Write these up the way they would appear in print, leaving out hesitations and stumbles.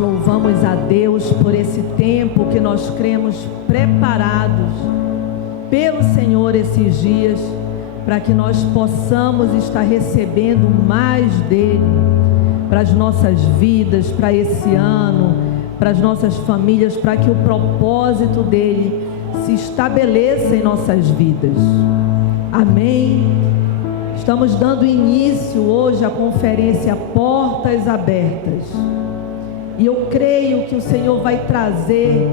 louvamos a Deus por esse tempo que nós cremos preparados pelo Senhor esses dias, para que nós possamos estar recebendo mais dele para as nossas vidas, para esse ano, para as nossas famílias, para que o propósito dele se estabeleça em nossas vidas. Amém. Estamos dando início hoje à conferência Portas Abertas. E eu creio que o Senhor vai trazer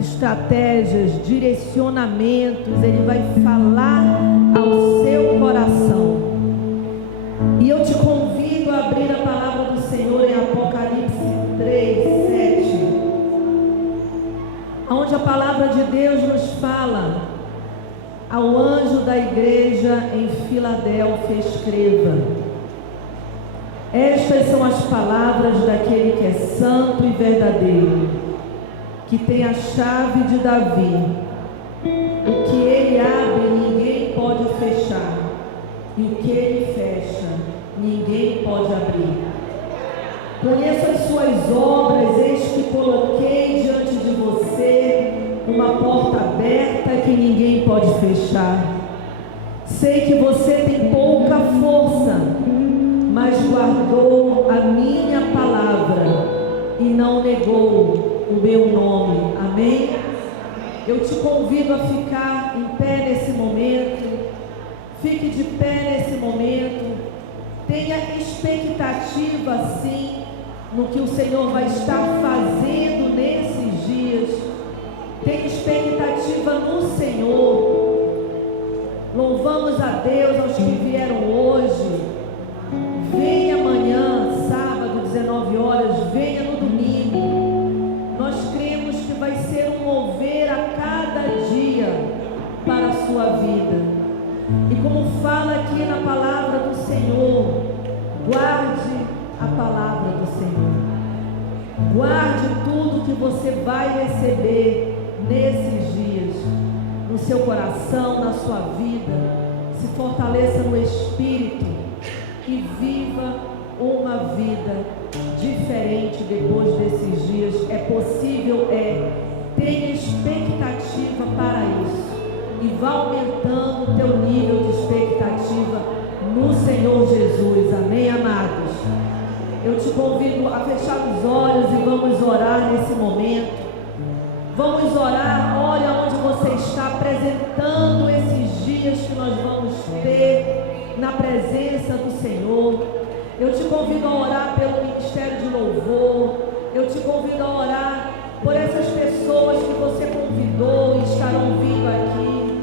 estratégias, direcionamentos, Ele vai falar ao seu coração. E eu te convido a abrir a palavra do Senhor em Apocalipse 3:7, onde a palavra de Deus nos fala: ao anjo da igreja em Filadélfia escreva: estas são as palavras daquele que é santo e verdadeiro, que tem a chave de Davi. O que ele abre, ninguém pode fechar, e o que ele fecha, ninguém pode abrir. Conheço as suas obras, eis que coloquei diante de você uma porta aberta que ninguém pode fechar. Sei que você tem pouca força, mas guardou a minha palavra e não negou o meu nome. Amém? Eu te convido a ficar em pé nesse momento. Fique de pé nesse momento. Tenha expectativa, sim, no que o Senhor vai estar fazendo nesses dias. Tenha expectativa no Senhor. Louvamos a Deus aos que vieram hoje. Venha amanhã, sábado, 19 horas, venha no domingo. Nós cremos que vai ser um mover a cada dia para a sua vida. E como fala aqui na palavra do Senhor, guarde a palavra do Senhor. Guarde tudo que você vai receber nesses dias, no seu coração, na sua vida. Se fortaleça no Espírito e viva uma vida diferente depois desses dias. É possível, tenha expectativa para isso e vá aumentando o teu nível de expectativa no Senhor Jesus. Amém, amados? Eu te convido a fechar os olhos e vamos orar nesse momento. Vamos orar. Olha onde você está, apresentando esses dias que nós vamos ter na presença do Senhor. Eu te convido a orar pelo ministério de louvor. Eu te convido a orar por essas pessoas que você convidou e estarão vindo aqui.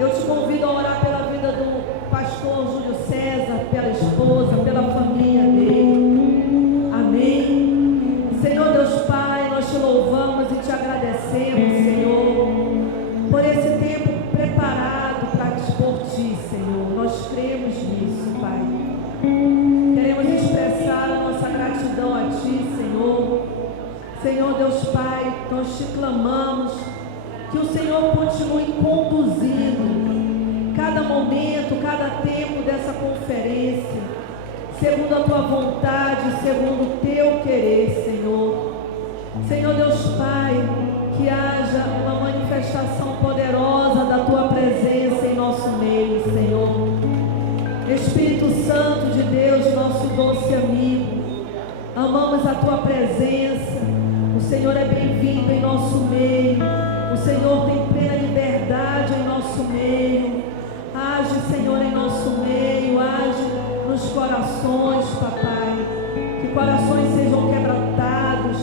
Eu te convido a orar pela vida do pastor Júlio César, pela esposa, pela família dele. Amém? Senhor Deus Pai, nós te louvamos e te agradecemos, Senhor, por esse tempo preparado por ti, Senhor. Nós cremos nisso, Pai. Queremos expressar a nossa gratidão a ti, Senhor. Senhor Deus Pai, nós te clamamos que o Senhor continue conduzindo cada momento, cada tempo dessa conferência, segundo a tua vontade, segundo o teu querer, Senhor. Senhor Deus Pai, que haja uma manifestação poderosa da tua presença em nosso meio, Senhor. Espírito Santo de Deus, nosso doce amigo, amamos a tua presença. O Senhor é bem-vindo em nosso meio. O Senhor tem plena liberdade em nosso meio. Age, Senhor, em nosso meio. Age nos corações, papai. Que corações sejam quebrantados,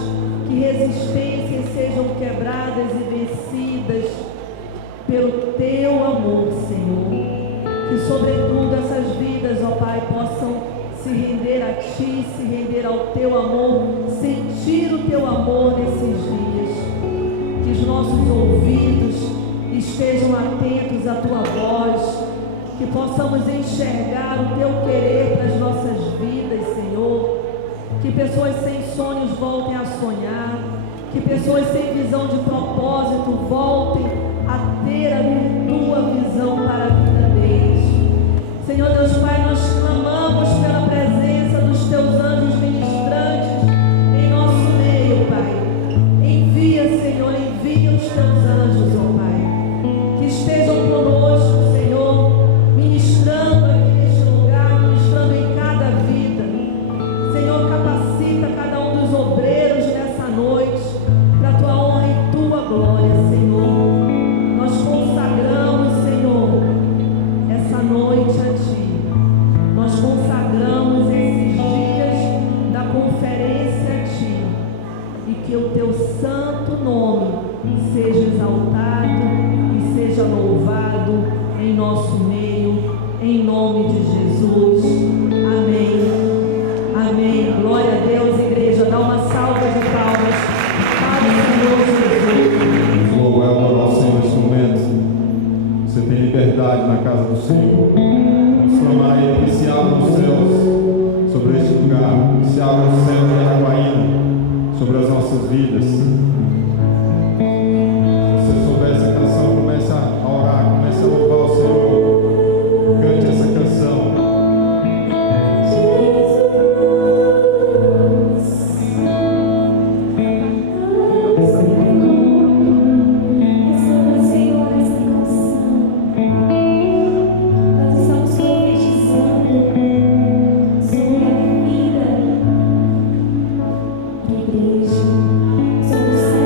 que resistências sejam quebradas e vencidas pelo teu amor, Senhor. Que sobretudo essas vidas, ó Pai, possam se render a ti, se render ao teu amor, sentir o teu amor nesses dias. Que os nossos ouvidos estejam atentos à tua voz, que possamos enxergar o teu querer para as nossas vidas, Senhor. Que pessoas sem sonhos voltem a sonhar, que pessoas sem visão de propósito voltem a ter a tua visão para a vida deles. Senhor Deus Pai, nós clamamos pela presença dos teus anjos ministrantes em nosso meio, Pai. os teus anjos, ó Pai, que estejam conosco, Senhor, ministrando aqui neste lugar, ministrando em cada vida. Senhor, capacita cada um dos obreiros nessa noite, para a tua honra e tua glória, Senhor. Nós consagramos, Senhor, essa noite a Ti. Nós consagramos esses dias da conferência a Ti. E que o Teu santo nome seja exaltado e seja louvado em nosso meio, em nome de Jesus. Amém. Amém. Glória a Deus, igreja. Dá uma salva de palmas para o Senhor Jesus. Louvado é o nosso Senhor neste momento. Você tem liberdade na casa do Senhor. Vamos clamar a Ele que se abra os céus sobre este lugar, que se abra os céus de Araguaína sobre as nossas vidas. Se você souber essa canção, comece a orar, comece a louvar o Senhor. Cante essa canção. Somos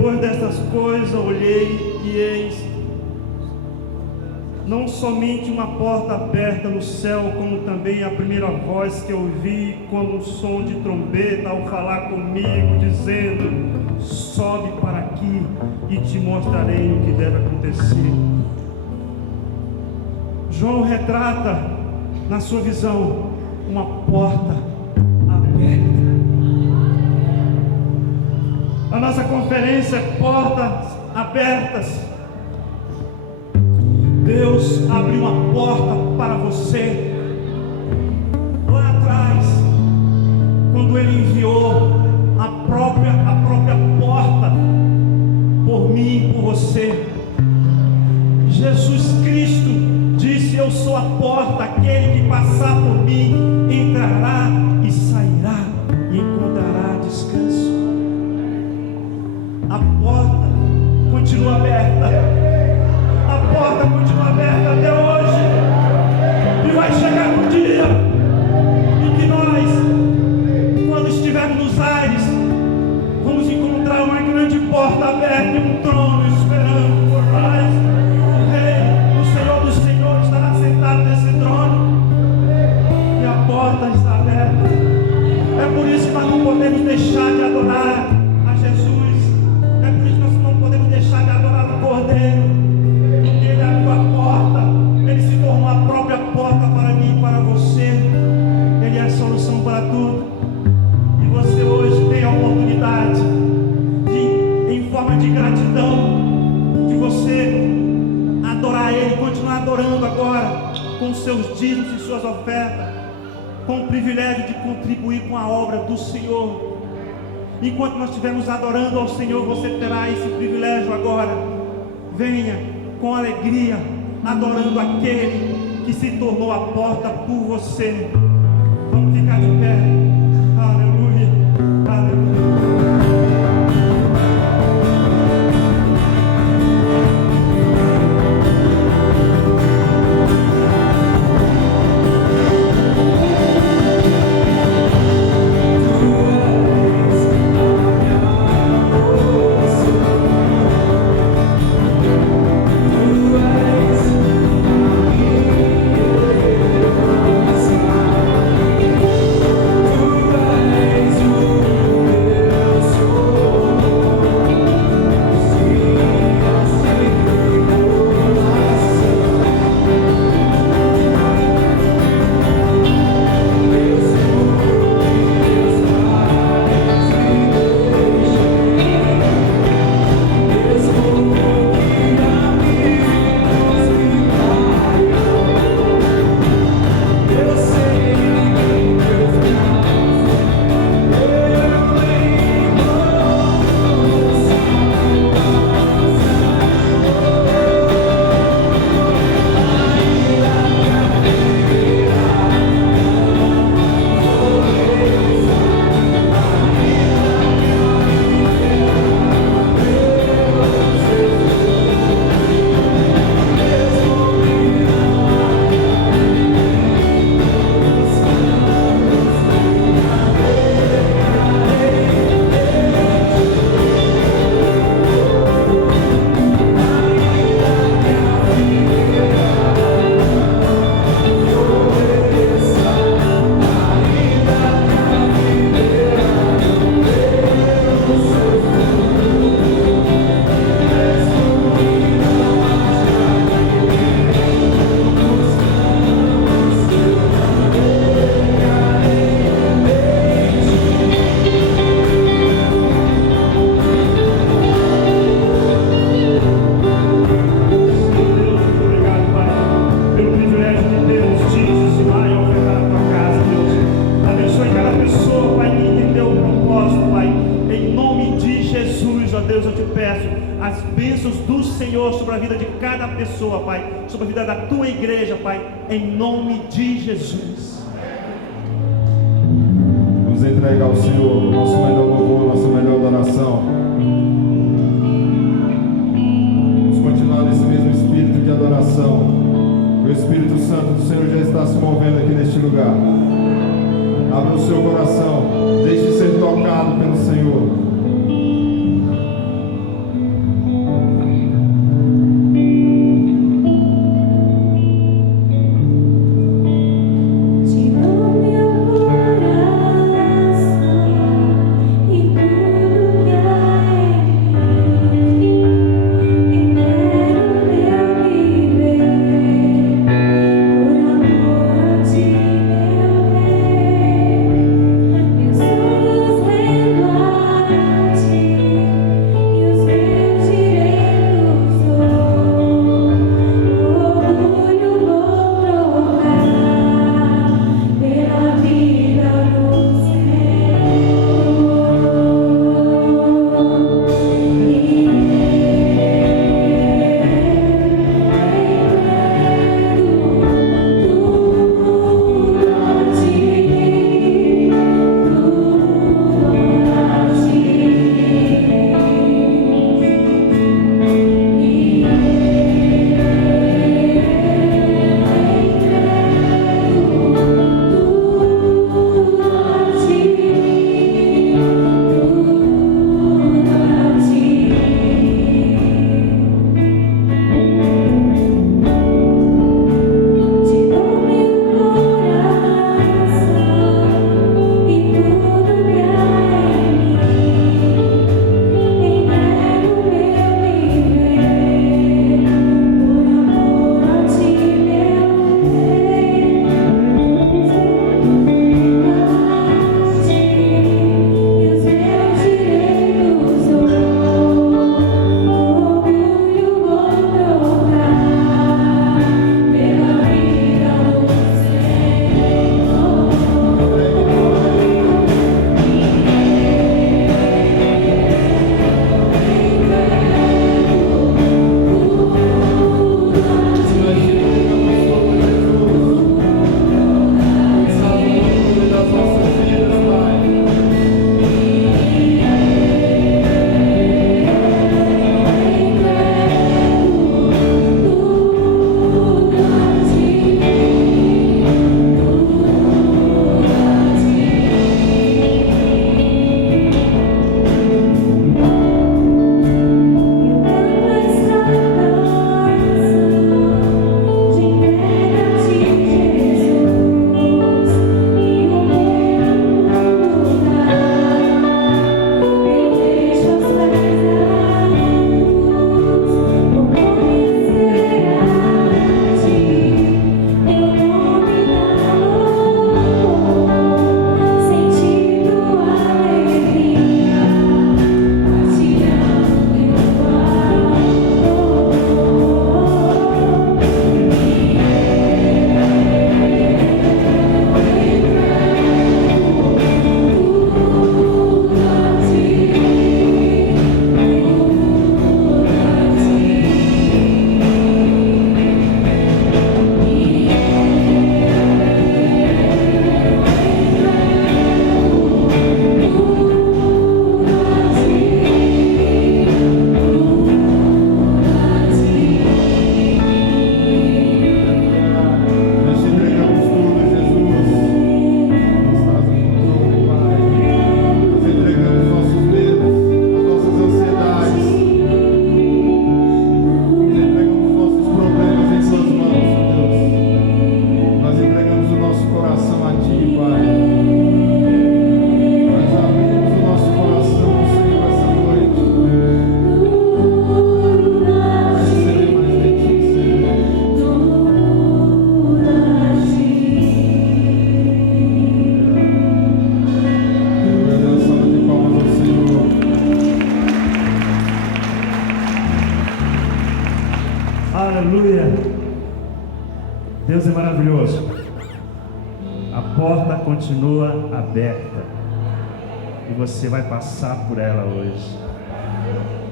Depois dessas coisas, olhei e eis não somente uma porta aberta no céu, como também a primeira voz que eu ouvi, como um som de trombeta, ao falar comigo, dizendo: sobe para aqui e te mostrarei o que deve acontecer. João retrata na sua visão uma porta aberta. A nossa conferência é Portas Abertas. Deus abriu uma porta para você lá atrás, quando Ele enviou a própria porta por mim e por você. Jesus Cristo disse: eu sou a porta, aquele que passar por mim entrará e sairá e encontrará descanso. A porta continua aberta. A porta continua aberta até hoje, e vai chegar um dia em que nós, quando estivermos nos ares, vamos encontrar uma grande porta aberta e um trono esperando por nós. O Rei, o Senhor dos Senhores, estará sentado nesse trono e a porta está aberta. É por isso que nós não podemos deixar de adorar a Jesus. É por isso que nós não podemos deixar de adorar o Cordeiro. A própria porta para mim e para você. Ele é a solução para tudo. E você hoje tem a oportunidade de, em forma de gratidão, de você adorar Ele, continuar adorando agora com seus dízimos e suas ofertas, com o privilégio de contribuir com a obra do Senhor. Enquanto nós estivermos adorando ao Senhor, você terá esse privilégio agora. Venha com alegria, adorando aquele que se tornou a porta por você. Vamos ficar de pé. Aleluia, aleluia. Pessoa, Pai, sobre a vida da tua igreja, Pai, em nome de Jesus. Vamos entregar ao Senhor nosso melhor louvor, nossa melhor adoração. Vamos continuar nesse mesmo espírito de adoração. O Espírito Santo do Senhor já está se movendo aqui neste lugar. Abra o seu coração, deixe ser tocado pelo Senhor. A porta continua aberta e você vai passar por ela hoje.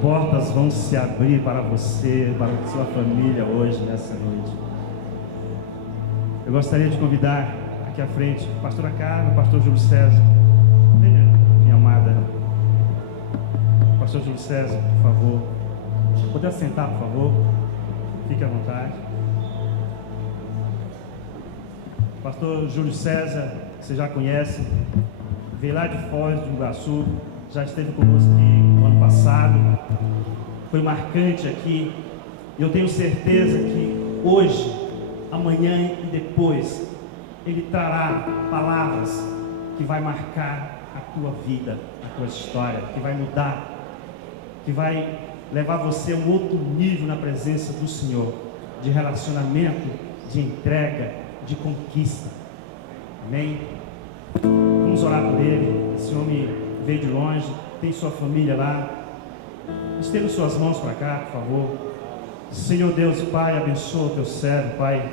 Portas vão se abrir para você, para a sua família hoje, nessa noite. Eu gostaria de convidar aqui à frente a pastora Carla, o pastor Júlio César. Venha, minha amada. Pastor Júlio César, por favor. Pode assentar, por favor. Fique à vontade. Pastor Júlio César, que você já conhece, veio lá de Foz do Iguaçu, já esteve conosco aqui no ano passado, foi marcante aqui. Eu tenho certeza que hoje, amanhã e depois, ele trará palavras que vai marcar a tua vida, a tua história, que vai mudar, que vai levar você a um outro nível na presença do Senhor, de relacionamento, de entrega, de conquista. Amém? Vamos orar por ele. Esse homem veio de longe, tem sua família lá. Estenda suas mãos para cá, por favor. Senhor Deus, Pai, abençoa o teu servo, Pai.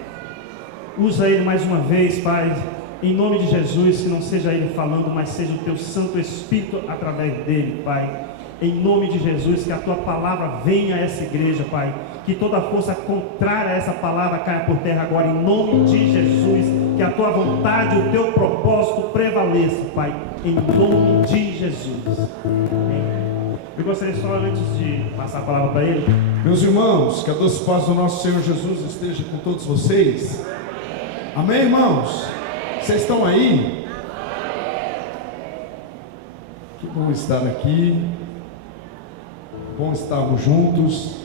Usa ele mais uma vez, Pai, em nome de Jesus, que não seja ele falando, mas seja o teu Santo Espírito através dele, Pai. Em nome de Jesus, que a tua palavra venha a essa igreja, Pai. Que toda força contrária a essa palavra caia por terra agora, em nome de Jesus. Que a tua vontade, o teu propósito prevaleça, Pai. Em nome de Jesus. Amém. Eu gostaria só, antes de passar a palavra para ele. Meus irmãos, que a doce paz do nosso Senhor Jesus esteja com todos vocês. Amém, irmãos? Vocês estão aí? Que bom estar aqui. Bom estarmos juntos.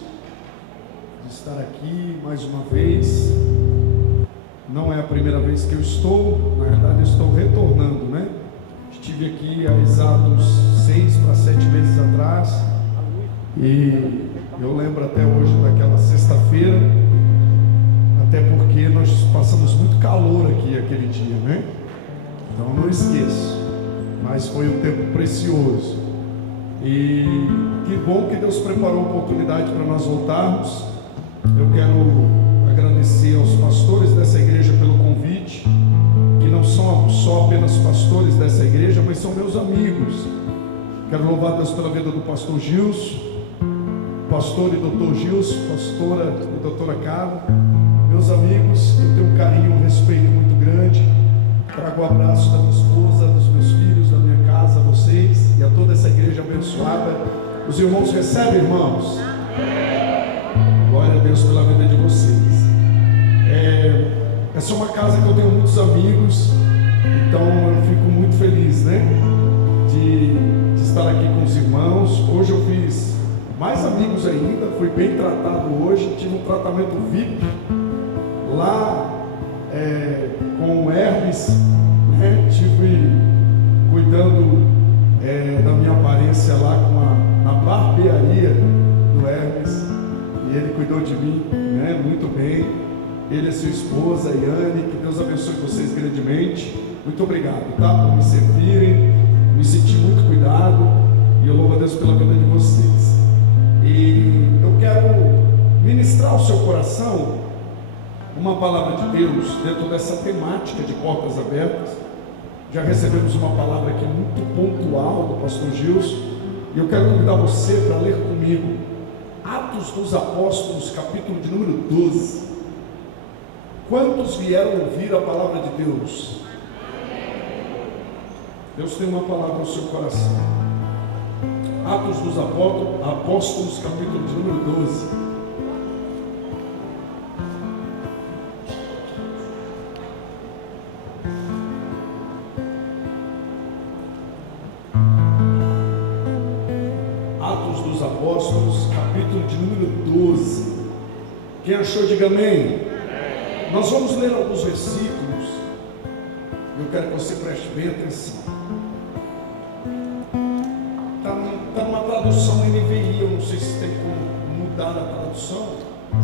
De estar aqui mais uma vez. Não é a primeira vez que eu estou. Na verdade, eu estou retornando, né? Estive aqui há exatos 6 para 7 meses atrás. E eu lembro até hoje daquela sexta-feira. Até porque nós passamos muito calor aqui aquele dia, né? Então eu não esqueço. Mas foi um tempo precioso. E que bom que Deus preparou a oportunidade para nós voltarmos. Eu quero agradecer aos pastores dessa igreja pelo convite, que não são só apenas pastores dessa igreja, mas são meus amigos. Quero louvar Deus pela vida do pastor Gilson, pastor e doutor Gilson, pastora e doutora Carla. Meus amigos, eu tenho um carinho, um respeito muito grande. Trago o abraço da minha esposa, dos meus filhos, da minha casa, a vocês e a toda essa igreja abençoada. Os irmãos recebem, irmãos? Glória a Deus pela vida de vocês. Essa é uma casa que eu tenho muitos amigos, então eu fico muito feliz, né? De estar aqui com os irmãos. Hoje eu fiz mais amigos ainda, fui bem tratado hoje, tive um tratamento VIP lá com o Hermes, né? Estive cuidando da minha aparência lá na barbearia do Hermes, e ele cuidou de mim, né? Muito bem. Ele e sua esposa, Yane, que Deus abençoe vocês grandemente. Muito obrigado, tá? Por me servirem, me senti muito cuidado, e eu louvo a Deus pela vida de vocês. E eu quero ministrar ao seu coração uma palavra de Deus dentro dessa temática de portas abertas. Já recebemos uma palavra aqui muito pontual do pastor Gilson, e eu quero convidar você para ler comigo Atos dos Apóstolos, capítulo de número 12. Quantos vieram ouvir a palavra de Deus? Deus tem uma palavra no seu coração. Atos dos Apóstolos, capítulo de número 12. Atos dos Apóstolos, capítulo de número 12. Quem achou, diga amém. Nós vamos ler alguns versículos. Eu quero que você preste bem atenção. Está numa tradução NVI, eu não sei se tem como mudar a tradução.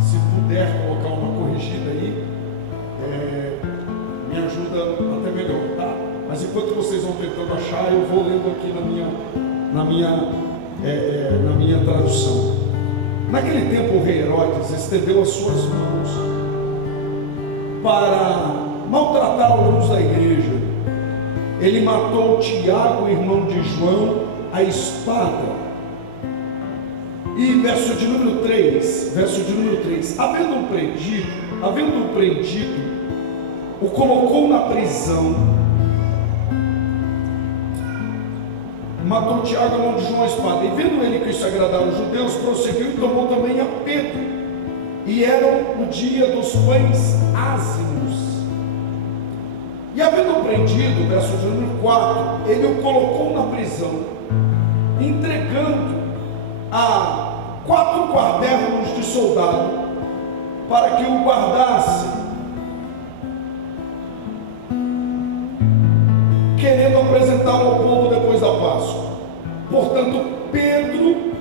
Se puder colocar uma corrigida aí, me ajuda até melhor, tá? Mas enquanto vocês vão tentando achar, eu vou lendo aqui na minha tradução. Naquele tempo o rei Herodes estendeu as suas mãos para maltratar alguns da igreja. Ele matou Tiago, irmão de João, a espada. E verso de número 3, havendo prendido, o colocou na prisão. Matou Tiago, irmão de João, a espada. E vendo ele que isso agradava os judeus, prosseguiu e tomou também a Pedro. E era o dia dos pães ázimos. E havendo prendido, verso de número 4, ele o colocou na prisão, entregando a 4 guarderros de soldado, para que o guardasse, querendo apresentá-lo ao povo depois da Páscoa. Portanto, Pedro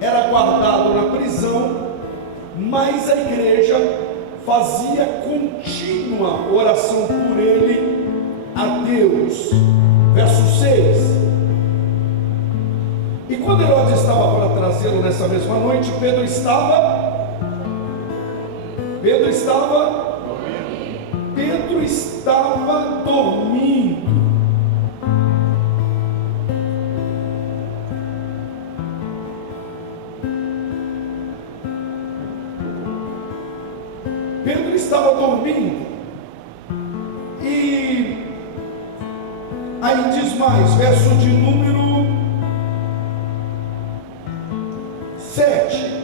era guardado na prisão, mas a igreja fazia contínua oração por ele a Deus. Verso 6. E quando Herodes estava para trazê-lo nessa mesma noite, Pedro estava dormindo. Pedro estava dormindo. E aí diz mais, verso de número 7.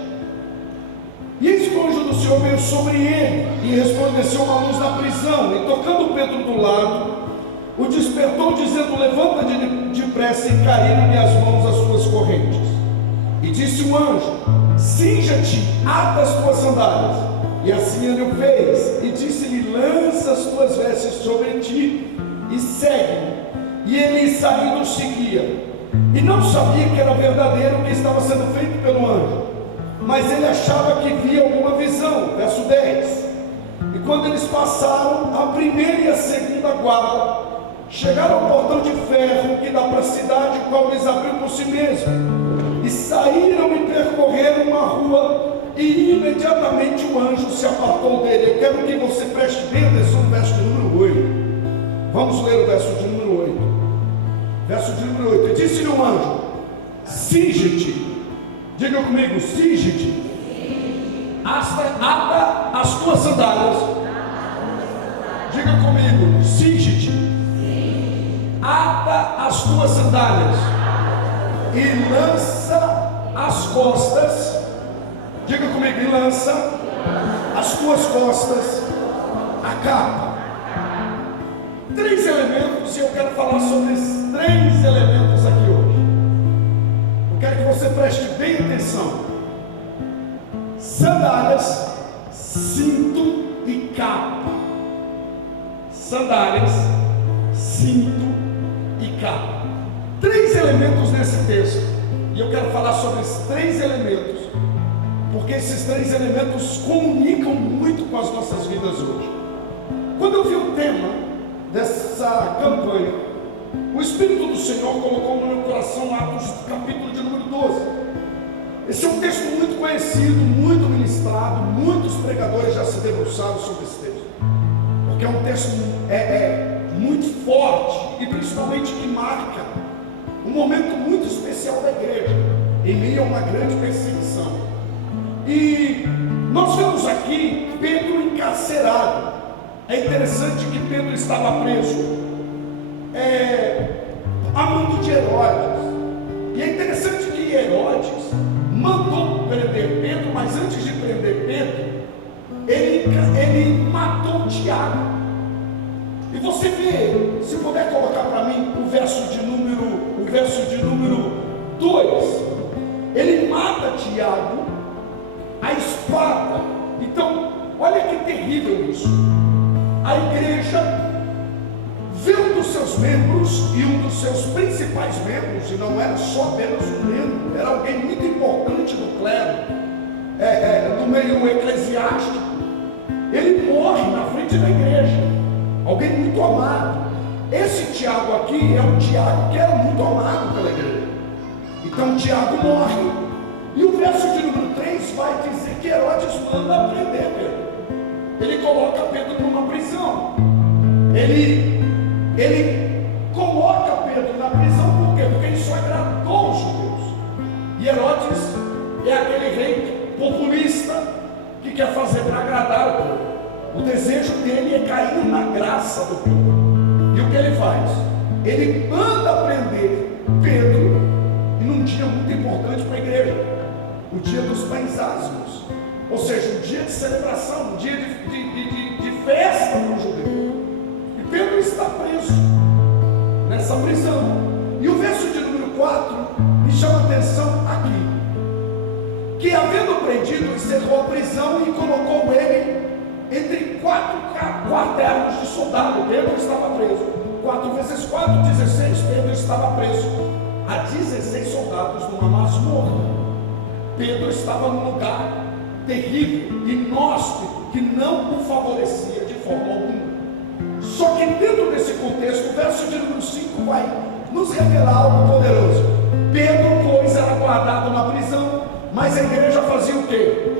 E eis que o anjo do Senhor veio sobre ele e resplandeceu uma luz na prisão, e tocando Pedro do lado, o despertou, dizendo: levanta-te depressa, e caíram-lhe as mãos as suas correntes. E disse o anjo: cinja-te, ata as tuas sandálias. E assim ele o fez, e disse-lhe: lança as tuas vestes sobre ti e segue-me. E ele, saindo, seguia, e não sabia que era verdadeiro o que estava sendo feito pelo anjo, mas ele achava que via alguma visão. Verso 10. E quando eles passaram a primeira e a segunda guarda, chegaram ao portão de ferro que dá para a cidade, o qual lhes abriu por si mesmo, e saíram e percorreram uma rua, e imediatamente o anjo se apartou dele. Eu quero que você preste bem atenção no verso de número 8. Vamos ler o verso de número 8. Verso de número 8. E disse-lhe o anjo: cinge-te. Diga comigo: cinge-te. Ata as tuas sandálias. Diga comigo: cinge-te. Ata as tuas sandálias. E lança as costas. Diga comigo: e lança as tuas costas a capa. 3 elementos, e eu quero falar sobre esses 3 elementos aqui hoje. Eu quero que você preste bem atenção. Sandálias, cinto e capa. Sandálias, cinto e capa. 3 elementos nesse texto. E eu quero falar sobre esses 3 elementos, porque esses 3 elementos comunicam muito com as nossas vidas hoje. Quando eu vi o tema dessa campanha, o Espírito do Senhor colocou no meu coração Atos, capítulo de número 12. Esse é um texto muito conhecido, muito ministrado, muitos pregadores já se debruçaram sobre esse texto, porque é um texto muito forte, e principalmente que marca um momento muito especial da igreja, em meio a uma grande perseguição. E nós vemos aqui Pedro encarcerado. É interessante que Pedro estava preso a mando de Herodes. E é interessante que Herodes mandou prender Pedro, mas antes de prender Pedro, ele matou Tiago. E você vê, se puder colocar para mim o verso de número 2. Ele mata Tiago a espada. Então, olha que terrível isso. A igreja vê um dos seus membros, e um dos seus principais membros, e não era só apenas um membro, era alguém muito importante do clero, do meio eclesiástico. Ele morre na frente da igreja, alguém muito amado. Esse Tiago aqui é um Tiago que era muito amado pela igreja. Então Tiago morre, e o verso de número 3 vai dizer que Herodes manda prender Pedro. Ele coloca Pedro numa prisão. ele coloca Pedro na prisão, por quê? Porque ele só agradou os judeus. E Herodes é aquele rei populista que quer fazer para agradar o povo. O desejo dele é cair na graça do povo. E o que ele faz? Ele manda prender Pedro num dia muito importante para a igreja, o dia dos pães ázimos, ou seja, um dia de celebração, um dia de festa para o judeu. E Pedro está preso nessa prisão. E o verso de número 4 me chama a atenção aqui, que havendo prendido, encerrou a prisão e colocou ele entre 4 quartéis de soldado. Pedro estava preso. 4 vezes 4, 16. Pedro estava preso a 16 soldados numa masmorra. Pedro estava num lugar terrível, inóspito, que não o favorecia de forma alguma. Só que dentro desse contexto, o verso de número 5 vai nos revelar algo poderoso. Pedro, pois, era guardado na prisão, mas a igreja fazia o quê?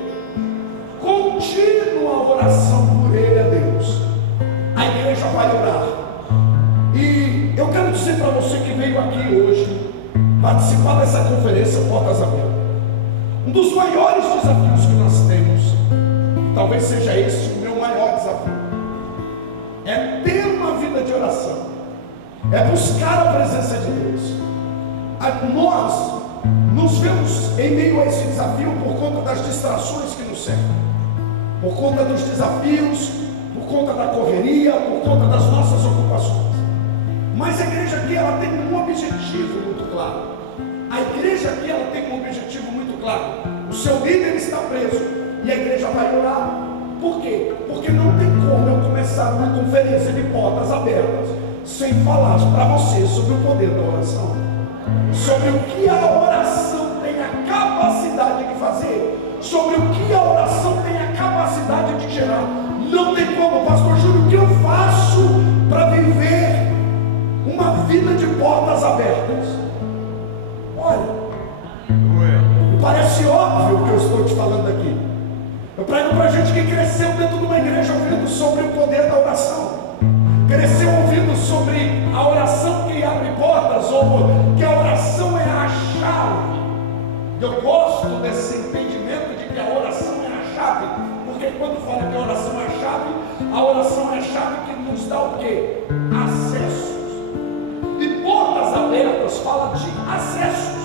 Contínua oração por ele a Deus. A igreja vai orar. E eu quero dizer para você que veio aqui hoje participar dessa conferência Portas Abertas, um dos maiores desafios que nós temos, talvez seja esse o meu maior desafio, é ter uma vida de oração, é buscar a presença de Deus. Nós nos vemos em meio a esse desafio por conta das distrações que nos cercam, por conta dos desafios, por conta da correria, por conta das nossas ocupações. Mas a igreja aqui, ela tem um objetivo muito claro. A igreja aqui, ela tem um objetivo muito claro. O seu líder está preso e a igreja vai orar. Por quê? Porque não tem como eu começar uma conferência de portas abertas sem falar para você sobre o poder da oração, sobre o que a oração tem a capacidade de fazer, sobre o que a oração tem a capacidade de gerar. Não tem como, pastor Júlio, o que eu faço para viver uma vida de portas abertas? Olha, parece óbvio o que eu estou te falando aqui. Eu prego para gente que cresceu dentro de uma igreja ouvindo sobre o poder da oração, cresceu ouvindo sobre a oração que abre portas, ou que a oração é a chave. Eu gosto desse entendimento de que a oração é a chave, porque quando fala que a oração é a chave que nos dá o quê? Acessos. E portas abertas fala de acessos.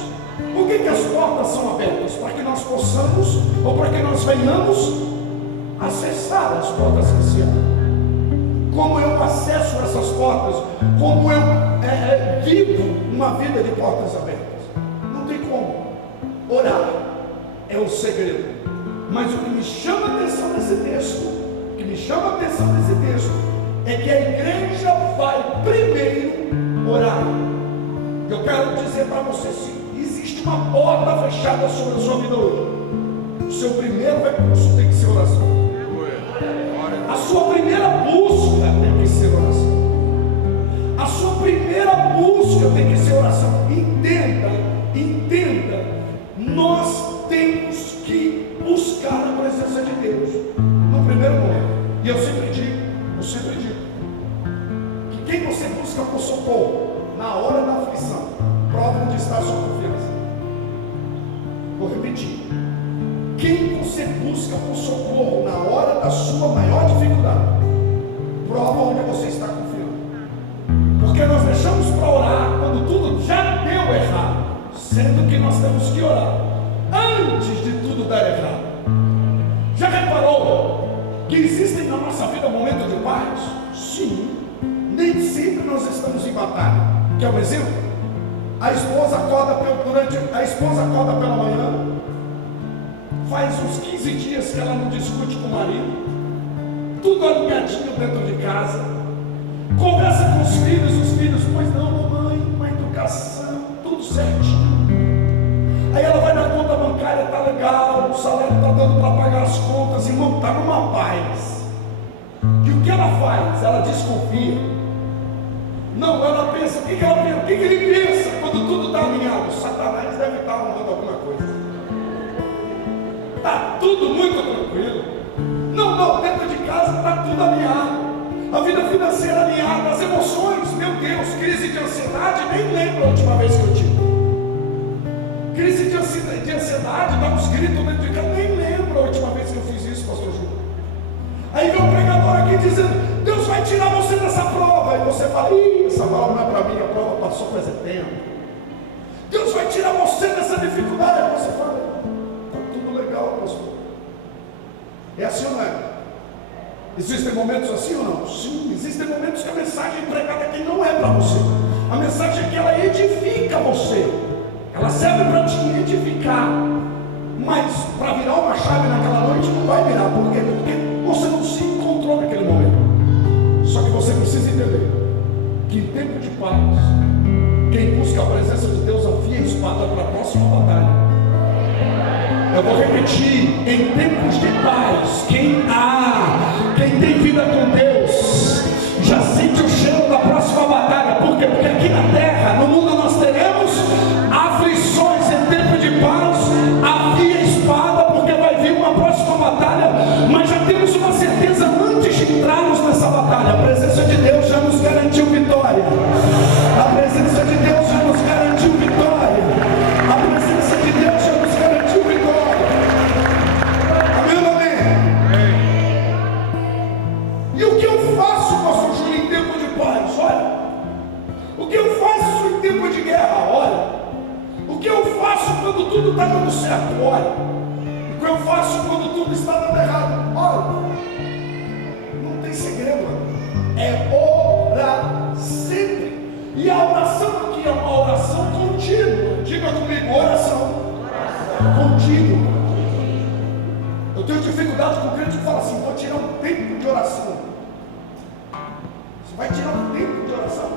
Por que as portas são abertas? Para que nós possamos, ou para que nós venhamos acessar as portas que se abrem. Como eu acesso essas portas? Como eu vivo uma vida de portas abertas? Não tem como. Orar é o segredo. Mas o que me chama a atenção nesse texto, é que a igreja vai primeiro orar. Eu quero dizer para você, sim, existe uma porta fechada sobre a sua vida hoje. O seu primeiro recurso tem que ser oração. A sua primeira busca tem que ser oração. A sua primeira busca tem que ser oração. Entenda, nós temos que buscar a presença de Deus no primeiro momento. E eu sempre digo que quem você busca por socorro na hora da aflição, prova onde está a sua confiança. Vou repetir. Quem você busca por socorro na hora da sua maior dificuldade, prova onde você está confiando. Porque nós deixamos para orar quando tudo já deu errado, sendo que nós temos que orar antes de tudo dar errado. Já reparou que existem na nossa vida momentos de paz? Sim, nem sempre nós estamos em batalha. Quer um exemplo? A esposa acorda pela manhã, faz uns 15 dias que ela não discute com o marido, tudo alinhadinho dentro de casa, conversa com os filhos, pois não, mamãe, uma educação, tudo certinho. Aí ela vai na conta bancária, tá legal, o salário tá dando para pagar as contas, irmão, tá numa paz. E o que ela faz? Ela desconfia. Não, ela pensa, o que ele pensa quando tudo está alinhado? Satanás deve estar arrumando alguma coisa. Está tudo muito tranquilo. Não, dentro de casa está tudo alinhado. A vida financeira alinhada, as emoções, meu Deus, crise de ansiedade, nem lembro a última vez que eu tive. Crise de ansiedade, dá uns gritos dentro de casa, nem lembro a última vez que eu fiz isso, pastor Júlio. Aí vem o pregador aqui dizendo, Deus vai tirar você dessa prova. Aí você fala, essa prova não é para mim, a prova passou faz tempo. Deus vai tirar você dessa dificuldade. Aí você fala, está tudo legal, pastor. É assim ou não é? Existem momentos assim ou não? Sim, existem momentos que a mensagem pregada aqui não é para você. A mensagem aqui, ela edifica você. Ela serve para te edificar. Mas para virar uma chave naquela noite não vai virar. Por quê? Porque você não se encontrou naquele momento. Só que você precisa entender que em tempo de paz, quem busca a presença de Deus afia a espada para a próxima batalha. Eu vou repetir, em tempos de paz, quem tem vida com Deus, já sente o cheiro da próxima batalha. Por quê? Porque aqui na terra, no mundo nós teremos aflições. Em tempo de paz, afia a espada, porque vai vir uma próxima batalha, mas já temos uma certeza antes de entrarmos nessa batalha. A presença de Deus já nos garantiu vitória. A presença de Deus já nos garantiu vitória. A presença de Deus já nos garantiu vitória. Amém ou amém? E o que eu faço, pastor Júlio, em tempo de paz? Olha. O que eu faço em tempo de guerra? Olha. O que eu faço quando tudo está dando certo? Olha. O que eu faço quando tudo está dando errado? Olha. Não tem segredo. É orar sempre. E a oração aqui é uma oração contínua. Diga comigo, oração contínua. Eu tenho dificuldade com o crente que fala assim, vou tirar um tempo de oração. Você vai tirar um tempo de oração?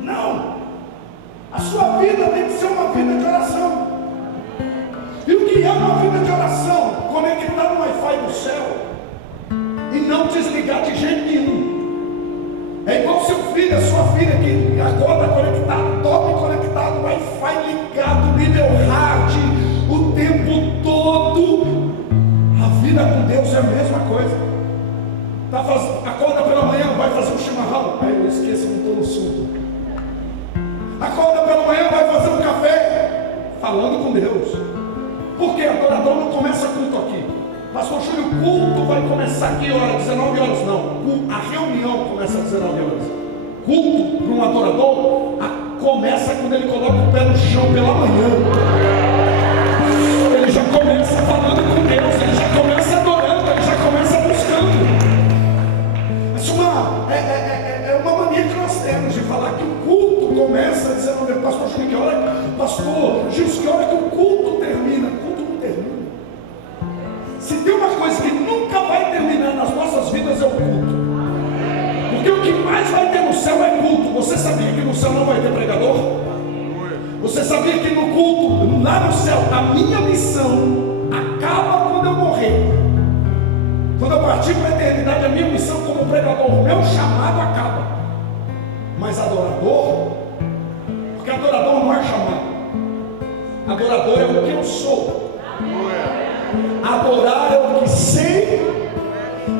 Não! A sua vida tem que ser uma vida de oração. E o que é uma vida de oração? Conectar no Wi-Fi do céu e não desligar de jeito nenhum. É igual seu filho, a sua filha que acorda conectado, dorme conectado, Wi-Fi ligado, nível hard, o tempo todo. A vida com Deus é a mesma coisa. Acorda pela manhã, vai fazer um chimarrão. Aí eu esqueço, não estou no sul. Acorda pela manhã, vai fazer um café, falando com Deus. Porque adorador não começa culto aqui. Pastor Júlio, o culto vai começar aqui horas, 19 horas não. A reunião começa às 19 horas. Culto para um adorador começa quando ele coloca o pé no chão pela manhã. Ele já começa falando com Deus, ele já começa adorando, ele já começa buscando. Isso é uma mania que nós temos de falar que o culto começa às 19 horas. Pastor Júlio, que hora? Pastor Gilson, que hora que o culto termina? O culto não termina. Se tem uma coisa que nunca vai terminar nas nossas vidas é o culto. Porque o que mais vai ter no céu é culto. Você sabia que no céu não vai ter pregador? Você sabia que no culto, lá no céu, a minha missão acaba quando eu morrer. Quando eu partir para a eternidade, a minha missão como pregador, o meu chamado acaba. Mas adorador, porque adorador não é chamado. Adorador é o que eu sou. Adorar é o que sei,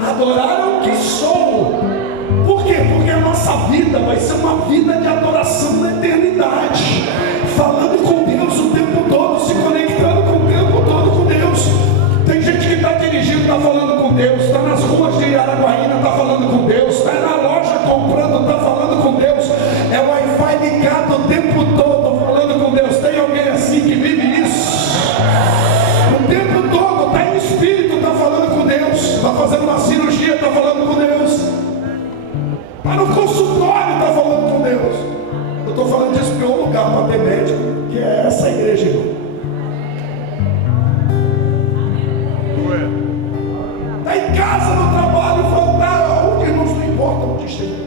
adorar é o que sou. Por quê? Porque a nossa vida vai ser uma vida de adoração na eternidade, falando com Deus o tempo todo, se conectando com o tempo todo com Deus. Tem gente que está dirigindo, está falando com Deus, está nas ruas de Araguaína, está falando com Deus, está na loja comprando, está falando com Deus, é o Wi-Fi ligado o tempo todo, falando com Deus. Tem alguém assim que vive isso? O tempo todo está em espírito, está falando com Deus, está fazendo uma cirurgia, está falando com Deus, está no consultório, está falando com Deus. Eu estou falando disso porque é um lugar para ter médico, que é essa igreja, irmão. Está em casa, no trabalho, voltar onde, irmãos, não importa onde esteja.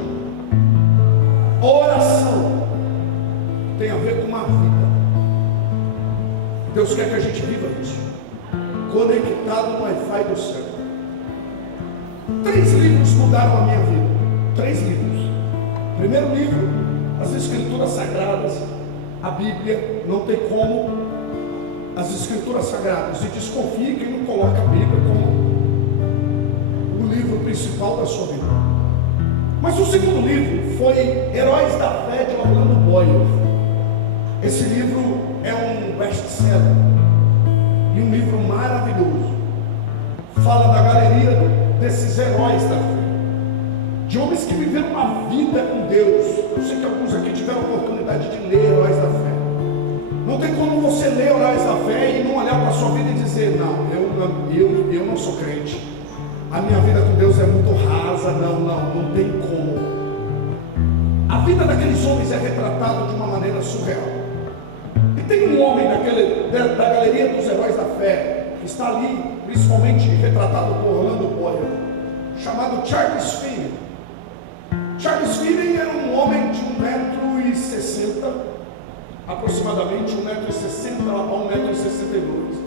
Oração tem a ver com uma vida. Deus quer que a gente viva isso, conectado no Wi-Fi do céu. 3 livros mudaram a minha vida. 3 livros. Primeiro livro, as Escrituras Sagradas. A Bíblia, não tem como. As Escrituras Sagradas. E desconfie quem não coloca a Bíblia como o livro principal da sua vida. Mas o segundo livro foi Heróis da Fé, de Orlando Boyer. Esse livro é um best-seller e um livro maravilhoso. Fala da galeria desses heróis da fé, de homens que viveram uma vida com Deus. Eu sei que alguns aqui tiveram a oportunidade de ler Heróis da Fé. Não tem como você ler Heróis da Fé e não olhar para a sua vida e dizer: não, eu não sou crente, a minha vida com Deus é muito rasa. Não tem como. A vida daqueles homens é retratada de uma maneira surreal. E tem um homem da galeria dos Heróis da Fé, que está ali, principalmente retratado por Orlando Boyer, chamado Charles Finney. Charles Finney era um homem de 1,60 m, aproximadamente 1,60 m a 1,62 m.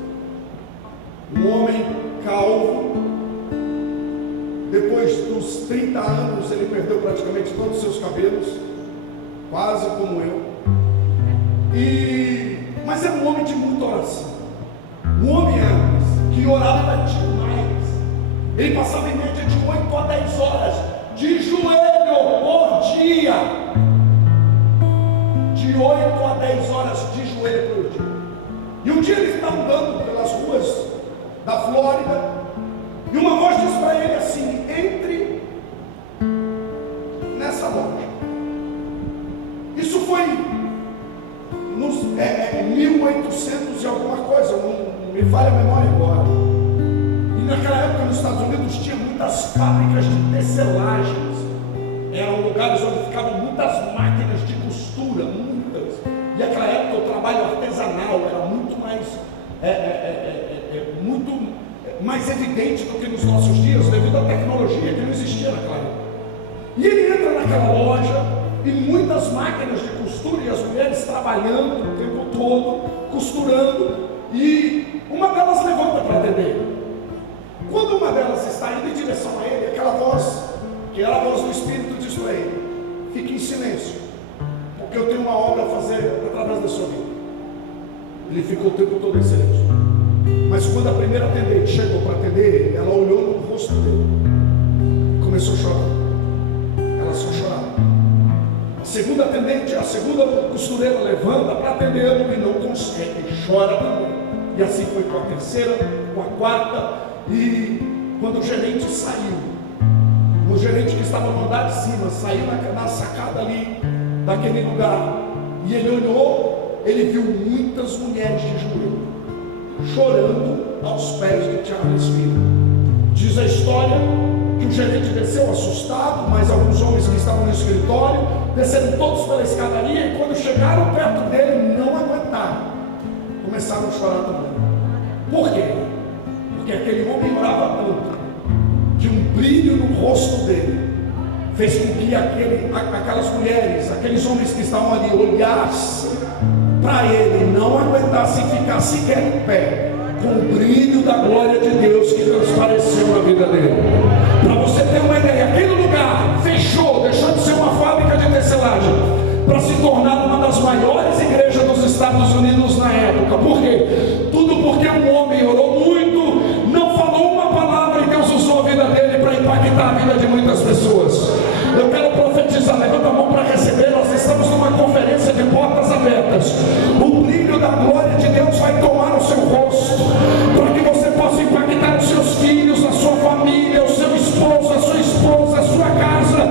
Um homem calvo. Depois dos 30 anos, ele perdeu praticamente todos os seus cabelos, quase como eu. Mas era um homem de muita oração. Um homem que orava demais. Ele passava em média de 8 a 10 horas de joelho por dia. De 8 a 10 horas de joelho por dia. E um dia ele está andando pelas ruas da Flórida, e uma voz diz para ele assim: entre nessa loja. Isso foi nos 1800 e alguma coisa, não me falha a memória agora. E naquela época nos Estados Unidos tinha muitas fábricas de tecelagens. Eram lugares onde ficavam muitas máquinas de costura, muitas. E naquela época o trabalho artesanal era muito mais evidente do que nos nossos dias, devido à tecnologia que não existia naquela época. E ele entra naquela loja e muitas máquinas de costura, e as mulheres trabalhando o tempo todo, costurando, e uma delas levanta para atender. Quando uma delas está indo em direção a ele, aquela voz, que era a voz do Espírito, diz para ele: fique em silêncio, porque eu tenho uma obra a fazer através da sua vida. Ele ficou o tempo todo em silêncio. Mas quando a primeira atendente chegou para atender ele, ela olhou no rosto dele, começou a chorar. Ela só chorava. A segunda atendente, a segunda costureira levanta para atendê-lo e não consegue, chora também. E assim foi com a terceira, com a quarta. E quando o gerente saiu, o gerente que estava no andar de cima saiu na sacada ali daquele lugar, e ele olhou, ele viu muitas mulheres de joelho, chorando aos pés de Charles Finney. Diz a história que o gerente desceu assustado, mas alguns homens que estavam no escritório desceram todos pela escadaria, e quando chegaram perto dele, não aguentaram, começaram a chorar também. Por quê? Porque aquele homem orava tanto, que um brilho no rosto dele fez com que aquelas mulheres, aqueles homens que estavam ali, olhassem para ele, não aguentassem ficar sequer em pé, com o brilho da glória de Deus que transpareceu na vida dele. Para você ter uma ideia, aquele lugar fechou, deixou de ser uma fábrica de tecelagem, para se tornar uma das maiores igrejas dos Estados Unidos na época. Por quê? Tudo porque um homem orou muito, não falou uma palavra, e Deus usou a vida dele para impactar a vida de muitas pessoas. Eu quero profetizar, levanta a mão para receber. Nós estamos numa conferência de portas abertas. O brilho da glória de Deus vai tomar o seu rosto, para que você possa impactar os seus filhos, a sua família, o seu esposo, a sua esposa, a sua casa,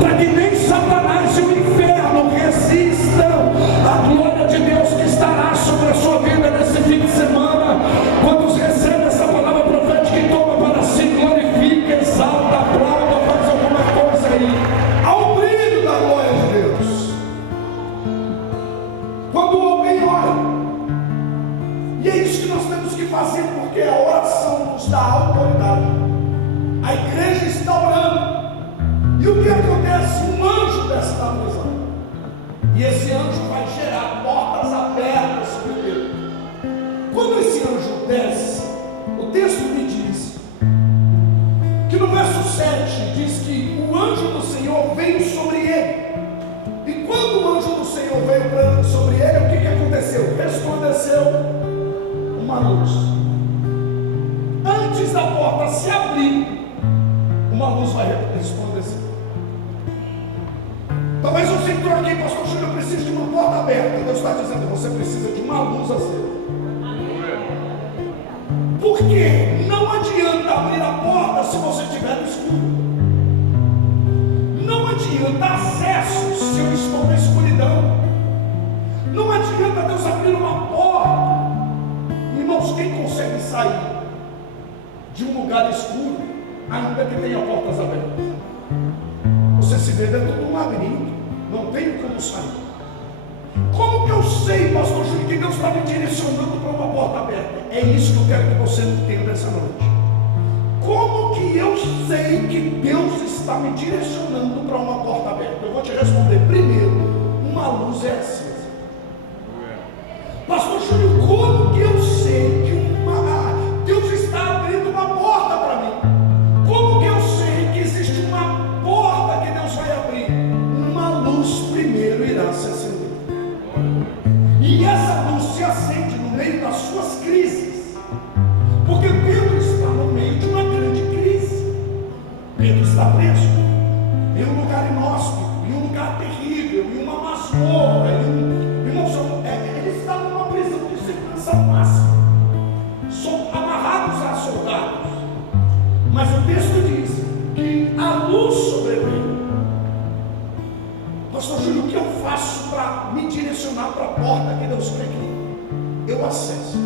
para que nem Satanás e o inferno resistam à glória de Deus que estará sobre a sua vida nesse fim de semana. Mas você entrou aqui, pastor Júlio, eu preciso de uma porta aberta. Deus está dizendo, você precisa de uma luz acesa. Porque não adianta abrir a porta se você estiver no escuro. Não adianta acesso se eu estou na escuridão. Não adianta Deus abrir uma porta. Irmãos, quem consegue sair de um lugar escuro, ainda que tenha portas abertas? Você se vê dentro de um labirinto, não tem como sair. Como que eu sei, pastor Júlio, que Deus está me direcionando para uma porta aberta? É isso que eu quero que você entenda essa noite. Como que eu sei que Deus está me direcionando para uma porta aberta? Eu vou te responder. Primeiro, uma luz é acesa. Pastor Júlio, como que eu sei que Deus está abrindo uma porta para mim? Como que eu sei que existe uma porta que Deus vai abrir? Uma luz primeiro irá se acender. E essa luz se acende no meio das suas crises. Porque Pedro está no meio de uma grande crise. Pedro está preso em um lugar inóspito, em um lugar terrível, em uma masmorra, ele está numa prisão de segurança máxima, amarrados a soldados. Mas o texto diz que a luz sobreveio. Pastor Júlio, o que eu faço para me direcionar para a porta que Deus quer que eu acesse?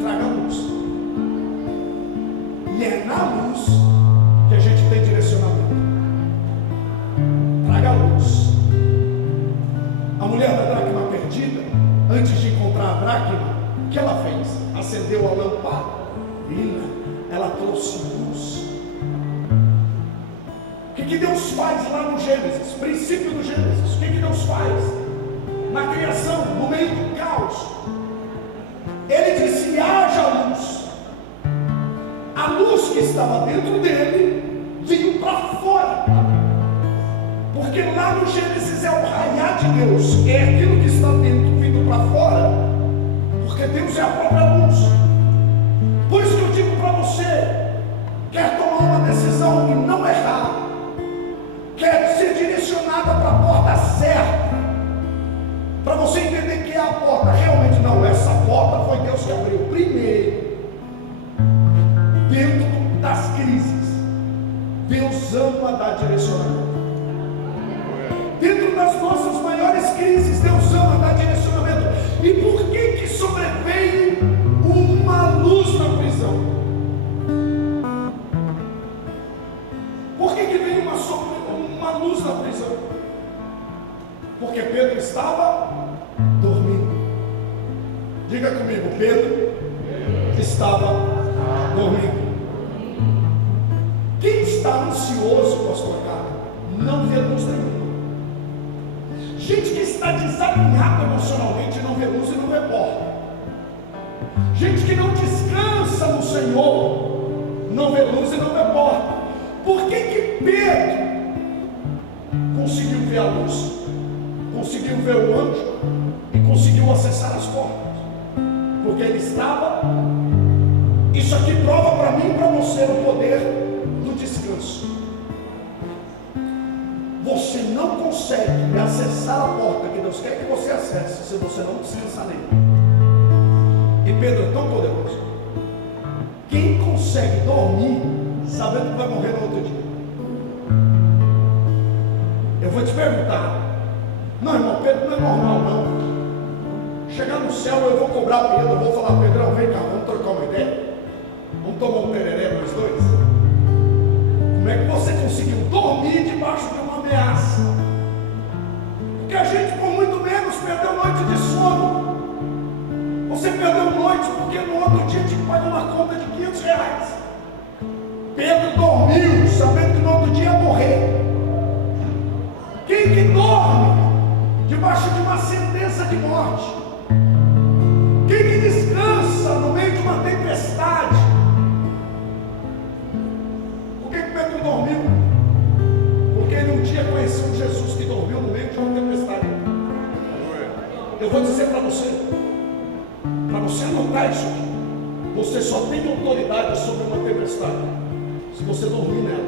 Traga luz. E é na luz que a gente tem direcionamento. Traga luz. A mulher da dracma perdida, antes de encontrar a dracma, o que ela fez? Acendeu a lamparina, ela trouxe luz. O que Deus faz lá no Gênesis? Princípio do Gênesis. O que Deus faz? Na criação, no meio do caos, Ele disse: haja luz. A luz que estava dentro dele veio para fora. Porque lá no Gênesis é o raiar de Deus, é aquilo que está dentro vindo para fora, porque Deus é a própria luz. Por isso que eu digo para você: quer tomar uma decisão e não errar, quer ser direcionada para a porta certa, para você entender que é a porta, realmente não, essa porta foi Deus que abriu. Primeiro, dentro das crises, Deus ama dar direcionamento. Dentro das nossas maiores crises, Deus ama dar direcionamento. E por que sobreveio uma luz na prisão? Por que veio uma luz na prisão? Porque Pedro estava dormindo. Diga comigo, Pedro estava dormindo. Quem está ansioso, pastor Carlos, não vê luz nenhuma. Gente que está desalinhada emocionalmente não vê luz e não vê porta. Gente que não descansa no Senhor não vê luz e não vê porta. Por que Pedro conseguiu ver a luz, conseguiu ver o anjo e conseguiu acessar as portas? Porque ele estava. Isso aqui prova para mim e para você o poder do descanso. Você não consegue acessar a porta que Deus quer que você acesse se você não descansar nele. E Pedro é tão poderoso. Quem consegue dormir sabendo que vai morrer no outro dia? Eu vou te perguntar. Não, irmão, Pedro não é normal não. Chegar no céu eu vou cobrar Pedro, eu vou falar: Pedrão, vem cá, vamos trocar uma ideia. Vamos tomar um tereré nós dois. Como é que você conseguiu dormir debaixo de uma ameaça? Porque a gente por muito menos perdeu noite de sono. Você perdeu noite porque no outro dia tinha que pagar uma conta de R$500. Pedro dormiu sabendo que no outro dia ia morrer. Quem que dorme debaixo de uma sentença de morte? Quem que descansa no meio de uma tempestade? Por que Pedro dormiu? Porque ele um dia conheceu um Jesus que dormiu no meio de uma tempestade. Eu vou dizer para você anotar isso aqui: você só tem autoridade sobre uma tempestade se você dormir nela.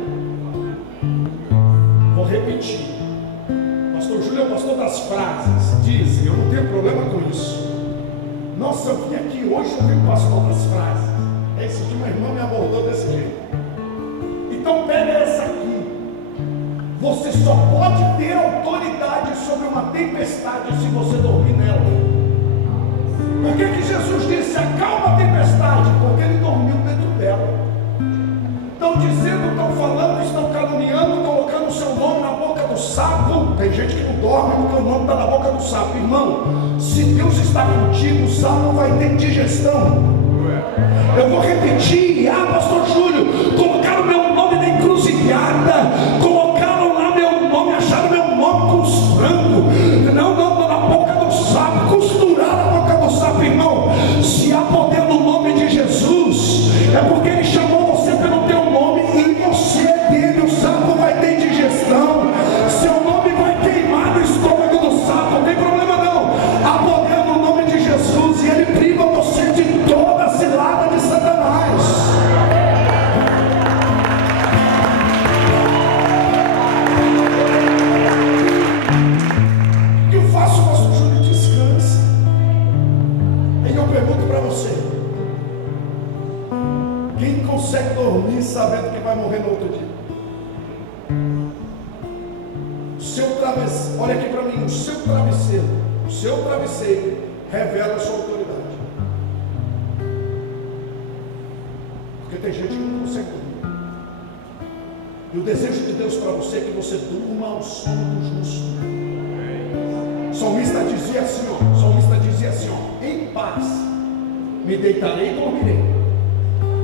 Vou repetir: gostou das frases? Dizem, eu não tenho problema com isso. Nossa, eu vim aqui hoje, eu vi pastor das frases. Esse dia uma irmã me abordou desse jeito. Então pega essa aqui. Você só pode ter autoridade sobre uma tempestade se você dormir nela. Por que Jesus disse, acalma a tempestade? Porque ele dormiu dentro dela. Estão dizendo, estão falando, estão caluniando, colocando o seu nome na boca do sapo. Tem gente que não dorme porque o nome está na boca do sapo. Irmão, se Deus está contigo, o sapo vai ter digestão. Eu vou repetir, pastor Júlio, colocaram meu nome na encruzilhada, colocaram lá meu nome, acharam meu nome com os frangos, não, na boca do sapo, costuraram a boca do sapo. Irmão, se há poder no nome de Jesus, é porque ele chamou você pelo teu nome e você é dele. O sapo vai ter digestão, seu nome vai queimar no estômago do sapo, não tem problema não. Há poder no nome de Jesus e ele priva você de toda a cilada de Satanás. O que eu faço, pastor Júlio? Descansa. Aí eu pergunto para você: quem consegue dormir sabendo que vai morrer no outro dia? O seu travesseiro, olha aqui para mim, o seu travesseiro revela a sua autoridade. Porque tem gente que não consegue dormir. E o desejo de Deus para você é que você durma ao sono do justo. O salmista dizia assim, ó, em paz me deitarei e dormirei,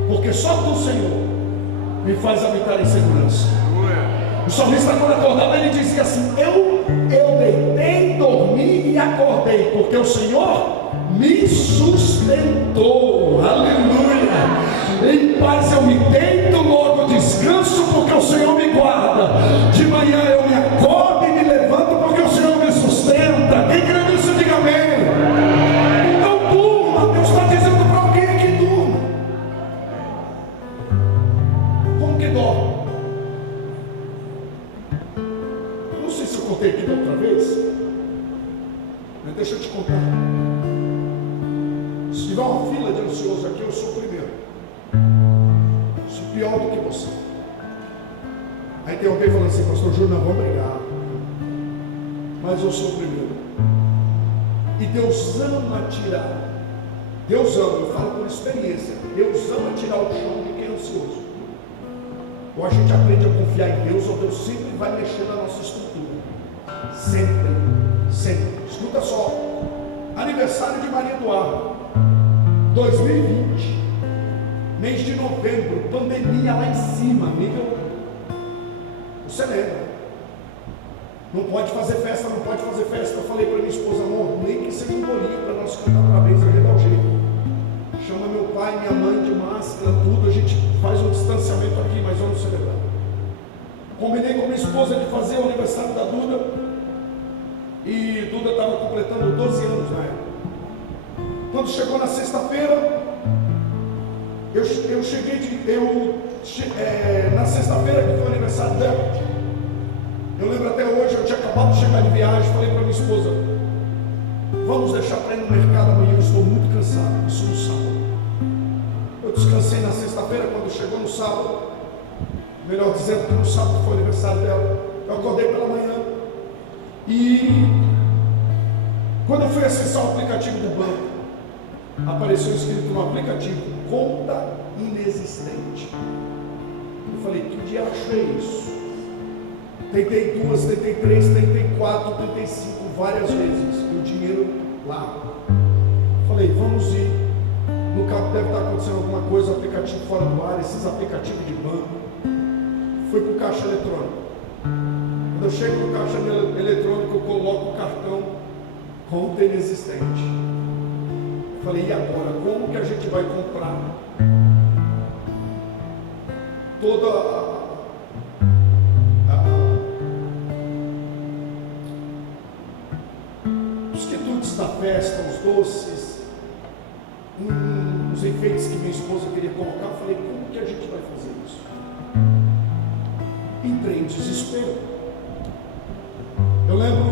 porque só tu, Senhor, me faz habitar em segurança. O salmista, quando acordava, ele dizia assim: eu deitei, dormi e acordei, porque o Senhor me sustentou. Aleluia! Em paz eu me deito, logo descanso, porque o Senhor me guarda. De manhã eu me acordo e me levanto, porque o Senhor me sustenta. Quem crê nisso, diga amém. Então durma. Deus está dizendo para alguém que durma. Como que dorme? Eu não sei se eu contei aqui da outra vez, mas deixa eu te contar. Se tiver uma fila de ansioso aqui, eu sou o primeiro. Sou pior do que você. Aí tem alguém falando assim: pastor Júlio, não vamos brigar, mas eu sou o primeiro. E Deus ama tirar. Deus ama, eu falo por experiência. Deus ama tirar o chão de quem é ansioso. Ou a gente aprende a confiar em Deus, ou Deus sempre vai mexer na nossa estrutura. Sempre. Escuta só. Aniversário de Maria Eduarda, 2020, mês de novembro, pandemia lá em cima, nível. Você lembra? Não pode fazer festa. Eu falei para minha esposa: amor, nem que seja um bolinho para nós cantar parabéns, a gente dá o jeito. Chama meu pai, minha mãe de máscara, tudo, a gente faz um distanciamento aqui, mas vamos celebrar. Combinei com minha esposa de fazer o aniversário da Duda, e Duda estava completando 12 anos na época. Quando chegou na sexta-feira, na sexta-feira que foi o aniversário dela, eu lembro até hoje, eu tinha acabado de chegar de viagem, falei para minha esposa: vamos deixar para ir no mercado amanhã, eu estou muito cansado, isso no sábado. Eu descansei na sexta-feira. Quando chegou no sábado, melhor dizendo que no sábado foi o aniversário dela, eu acordei pela manhã, e quando eu fui acessar o aplicativo do banco, apareceu escrito no aplicativo: conta inexistente. Eu falei: que diacho é isso? Tentei 2, tentei 3, tentei 4, tentei 5, várias vezes, e o dinheiro lá. Falei: vamos ir. No carro deve estar acontecendo alguma coisa, aplicativo fora do ar, esses aplicativos de banco. Fui para o caixa eletrônico. Quando eu chego no caixa eletrônico, eu coloco o cartão conta inexistente. Falei: e agora? Como que a gente vai comprar toda os quitutes da festa, os doces, os enfeites que minha esposa queria colocar? Falei: como que a gente vai fazer isso? Entrei em desespero. Eu lembro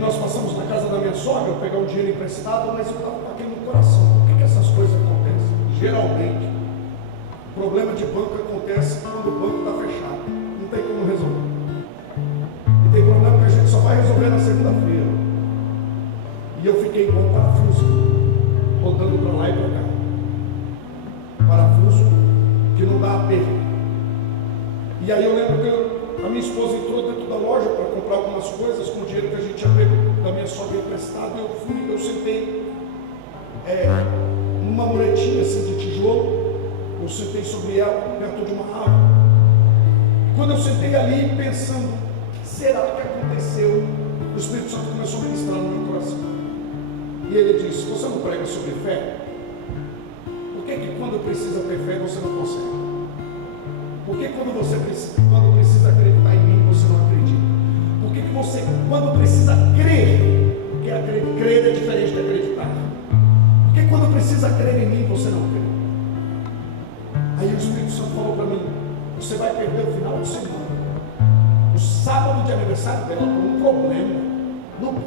nós passamos na casa da minha sogra, pegar um dinheiro emprestado, mas eu estava com aquilo no coração. Por que essas coisas acontecem? Geralmente, problema de banco acontece quando o banco está fechado. Não tem como resolver. E tem problema que a gente só vai resolver na segunda-feira. E eu fiquei igual um parafuso, rodando para lá e para cá. Parafuso que não dá aperto. E aí eu lembro que a minha esposa entrou dentro da loja para comprar algumas coisas com o dinheiro que a gente tinha pego da minha sogra emprestado. Eu sentei numa muretinha assim de tijolo. Eu sentei sobre ela, perto de uma árvore. Quando eu sentei ali pensando, o que será que aconteceu? O Espírito Santo começou a ministrar no meu coração. E ele disse: você não prega sobre fé? Por que quando precisa ter fé você não consegue? Por que quando precisa acreditar em mim você não acredita? Por que você, quando precisa crer, porque crer é diferente de acreditar? Por que quando precisa crer em mim você não crê? Aí o Espírito Santo falou para mim: você vai perder o final de semana, o sábado de aniversário dela, por um problema no banco.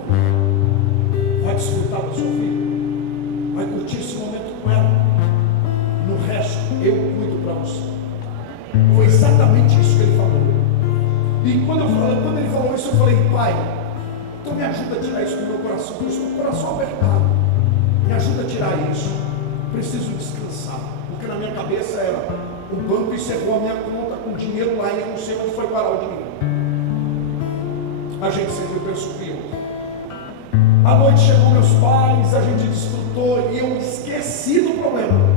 Vai desfrutar da sua vida, vai curtir esse momento com ela. No resto, eu cuido para você. Foi exatamente isso que ele falou. E quando ele falou isso, eu falei: pai, então me ajuda a tirar isso do meu coração. Eu estou com o coração apertado. Me ajuda a tirar isso. Preciso descansar. Porque na minha cabeça era: o banco encerrou a minha conta com dinheiro lá e eu não sei onde foi parar o dinheiro. A gente sempre pensou que eu. À noite chegou meus pais, a gente desfrutou e eu esqueci do problema.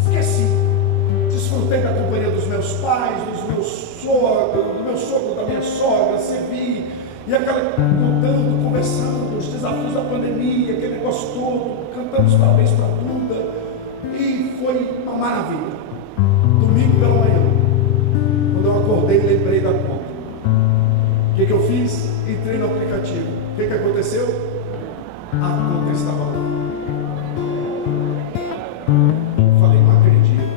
Esqueci. Desfrutei da companhia dos meus pais, do meu sogro, da minha sogra, servi, e aquela contando, conversando, os desafios da pandemia, aquele negócio todo, cantamos parabéns para a Duda, e foi uma maravilha. Domingo pela manhã, quando eu acordei, lembrei da conta. O que eu fiz? Entrei no aplicativo. O que aconteceu? A conta estava lá. Eu falei: não acredito.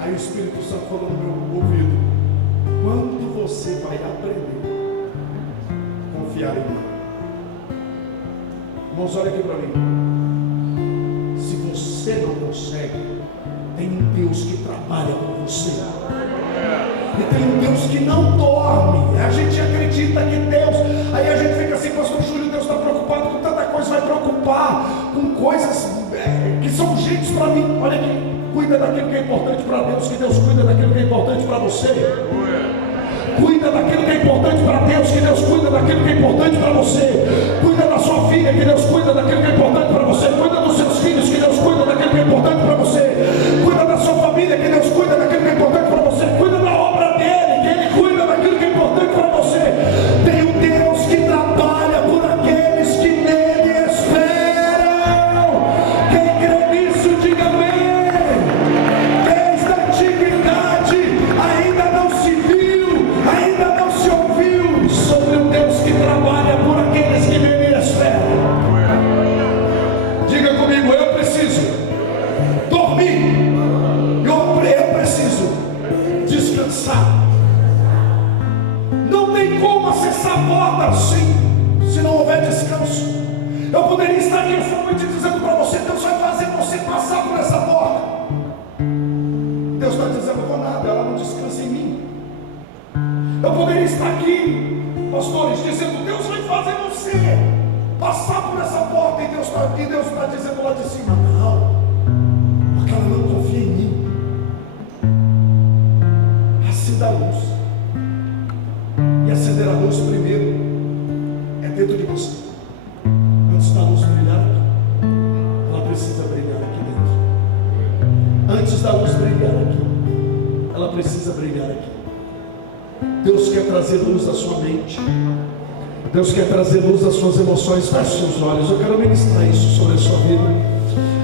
Aí o Espírito Santo falou no meu ouvido: quando você vai aprender a confiar em mim? Irmãos, olha aqui para mim. Se você não consegue, tem um Deus que trabalha com você. E tem um Deus que não dorme. A gente acredita que Deus, aí a gente fica assim: pastor Júlio, Deus está preocupado com tanta coisa. Vai preocupar com coisas que são urgentes para mim. Olha aqui, cuida daquilo que é importante para Deus, que Deus cuida daquilo que é importante para você. Cuida daquilo que é importante para Deus, que Deus cuida daquilo que é importante para você. Cuida da sua filha, que Deus cuida daquilo que é importante para você. Cuida dos seus filhos, que Deus cuida daquilo que é importante para você. Cuida da sua família, que Deus cuida daquilo que é importante para você. Cuida da obra dele, que ele cuida daquilo que é importante para você. Tem um Deus que trabalha por aqueles que nele esperam. Quem crê nisso, diga amém. Desde a antiguidade ainda não se viu, ainda não se ouviu sobre um Deus que trabalha por aqueles que nele esperam. Diga comigo: eu preciso dormir. Eu preciso descansar. Não tem como acessar a porta assim, se não houver descanso. Eu poderia estar aqui essa noite dizendo para você: Deus vai fazer você passar por essa porta. Deus está dizendo: vou nada, ela não descansa em mim. Eu poderia estar aqui, pastores, dizendo: Deus vai fazer você passar por essa porta. E Deus está dizendo lá de cima: não, porque ela não confia em mim. Acenda a luz. E acender a luz primeiro é dentro de você. Antes da luz brilhar aqui, ela precisa brilhar aqui dentro. Antes da luz brilhar aqui, ela precisa brilhar aqui. Deus quer trazer luz à sua mente. Deus quer trazer luz às suas emoções. Feche seus olhos. Eu quero ministrar isso sobre a sua vida.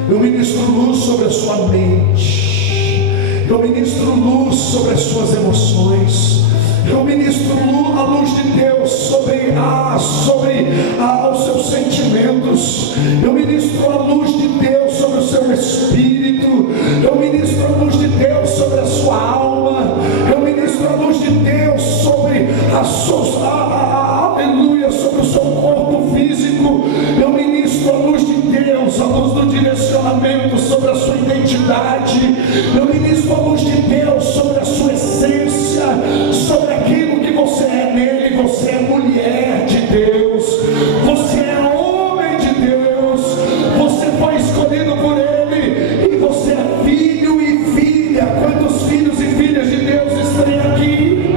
Eu ministro luz sobre a sua mente. Eu ministro luz sobre as suas emoções. Eu ministro a luz de Deus sobre os seus sentimentos. Eu ministro a luz de Deus sobre o seu espírito. Eu ministro a luz de Deus sobre a sua alma. Eu ministro a luz de Deus sobre aleluia, sobre o seu corpo. posicionamento, sobre a sua identidade. Eu ministro a luz de Deus sobre a sua essência, sobre aquilo que você é nele. Você é mulher de Deus, você é homem de Deus, você foi escolhido por ele, e você é filho e filha. Quantos filhos e filhas de Deus estão aqui?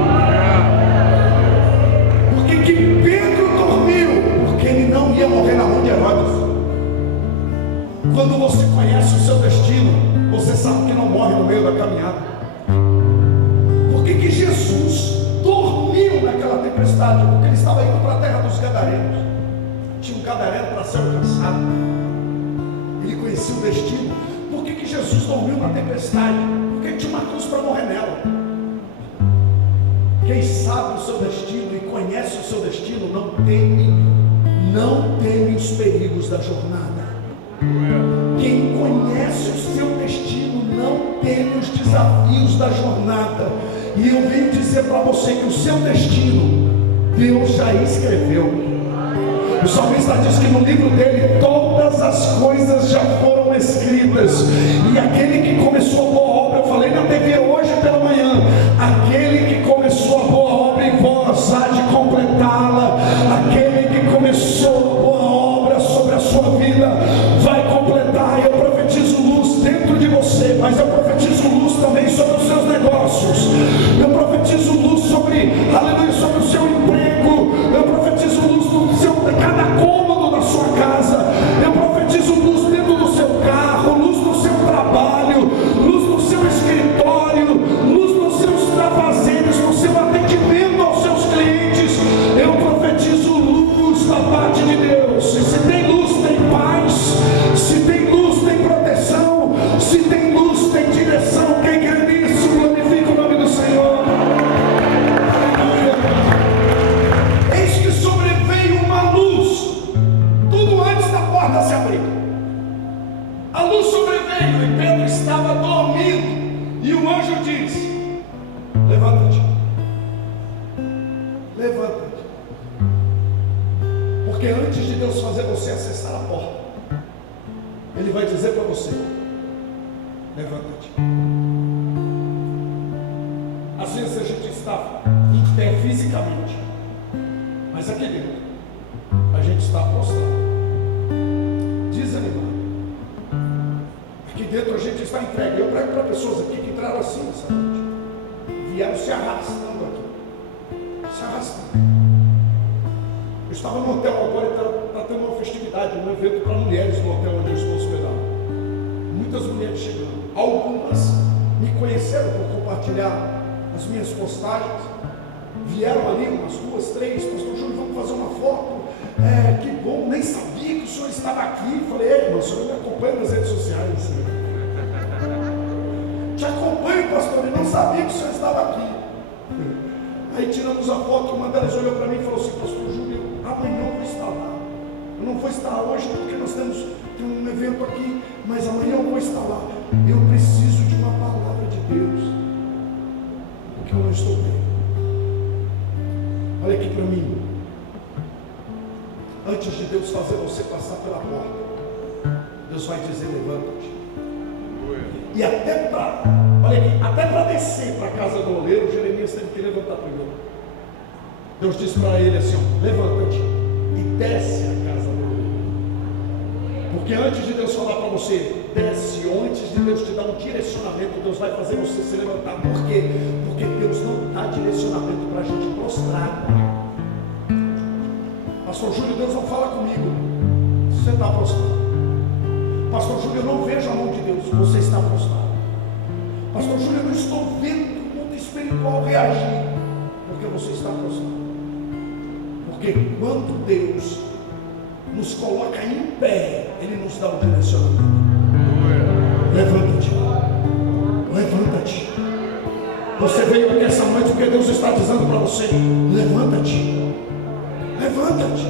Por que Pedro dormiu? Porque ele não ia morrer na mão de Herodes. Quando você conhece o seu destino, você sabe que não morre no meio da caminhada. Por que Jesus dormiu naquela tempestade? Porque ele estava indo para a terra dos Gadarenos. Tinha um gadareno para ser alcançado. Ele conhecia o destino. Por que Jesus dormiu na tempestade? Porque ele tinha uma cruz para morrer nela. Quem sabe o seu destino e conhece o seu destino não teme os perigos da jornada. Quem conhece o seu destino não teme os desafios da jornada. E eu venho dizer para você que o seu destino Deus já escreveu. O salmista diz que no livro dele todas as coisas já foram escritas. E aquele que começou a boa obra, eu falei na TV hoje pela manhã, aquele que começou a boa obra em vós há de completá-la. Aquele que começou a boa obra sobre a sua vida vai completar. Eu profetizo luz dentro de você, mas eu profetizo luz também sobre os seus negócios. Eu profetizo luz sobre, aleluia, sobre o seu emprego. Eu profetizo luz no seu, cada cômodo da sua casa. Eu profetizo luz dentro do seu carro, luz no seu trabalho, luz no seu escritório, luz nos seus afazeres, no seu atendimento aos seus clientes. Eu profetizo luz da parte de Deus. E se tem luz, tem paz. Se tem luz, tem proteção. Se tem luz, tem direção. Quem crê nisso, glorifica o nome do Senhor. Aleluia. Eis que sobreveio uma luz, tudo antes da porta se abrir. A luz sobreveio e Pedro estava dormindo. E o anjo disse: levanta-te, levanta-te. Porque antes de Deus fazer você acessar a porta, Ele vai dizer para você: levanta-te. Às vezes a gente está em pé fisicamente, mas aqui dentro a gente está prostrado, desanimado. Aqui dentro a gente está entregue. Eu prego para pessoas aqui que entraram assim nessa noite, vieram se arrastando aqui, se arrastando. Eu estava no hotel agora e está tendo uma festividade, um evento para mulheres no hotel onde eu estou hospedado. Muitas mulheres chegando. Algumas me conheceram por compartilhar as minhas postagens. Vieram ali umas 2, 3, pastor Júlio, vamos fazer uma foto. Que bom, nem sabia que o senhor estava aqui. Falei: ei, irmão, o senhor me acompanha nas redes sociais. Te acompanho, pastor, e não sabia que o senhor estava aqui. Aí tiramos a foto, uma delas olhou para mim e falou assim: pastor Júlio, amanhã eu vou estar lá. Eu não vou estar hoje porque nós temos um evento aqui, mas amanhã eu vou estar lá. Eu preciso de uma palavra de Deus, porque eu não estou bem. Olha aqui para mim. Antes de Deus fazer você passar pela porta, Deus vai dizer: levanta-te. E até para descer para a casa do oleiro, Jeremias teve que levantar primeiro. Deus disse para ele assim: levanta-te e desce a casa do oleiro. Porque antes de Deus falar para você, desce, ou antes de Deus te dar um direcionamento, Deus vai fazer você se levantar. Por quê? Porque Deus não dá direcionamento para a gente prostrar. Pastor Júlio, Deus não fala comigo. Você está prostrado. Pastor Júlio, eu não vejo a mão de Deus. Você está prostrado. Pastor Júlio, eu não estou vendo o mundo espiritual reagir. Porque você está prostrado. Porque quando Deus nos coloca em pé, Ele nos dá o direcionamento. Levanta-te. Levanta-te. Você veio aqui essa noite porque Deus está dizendo para você: levanta-te. Levanta-te.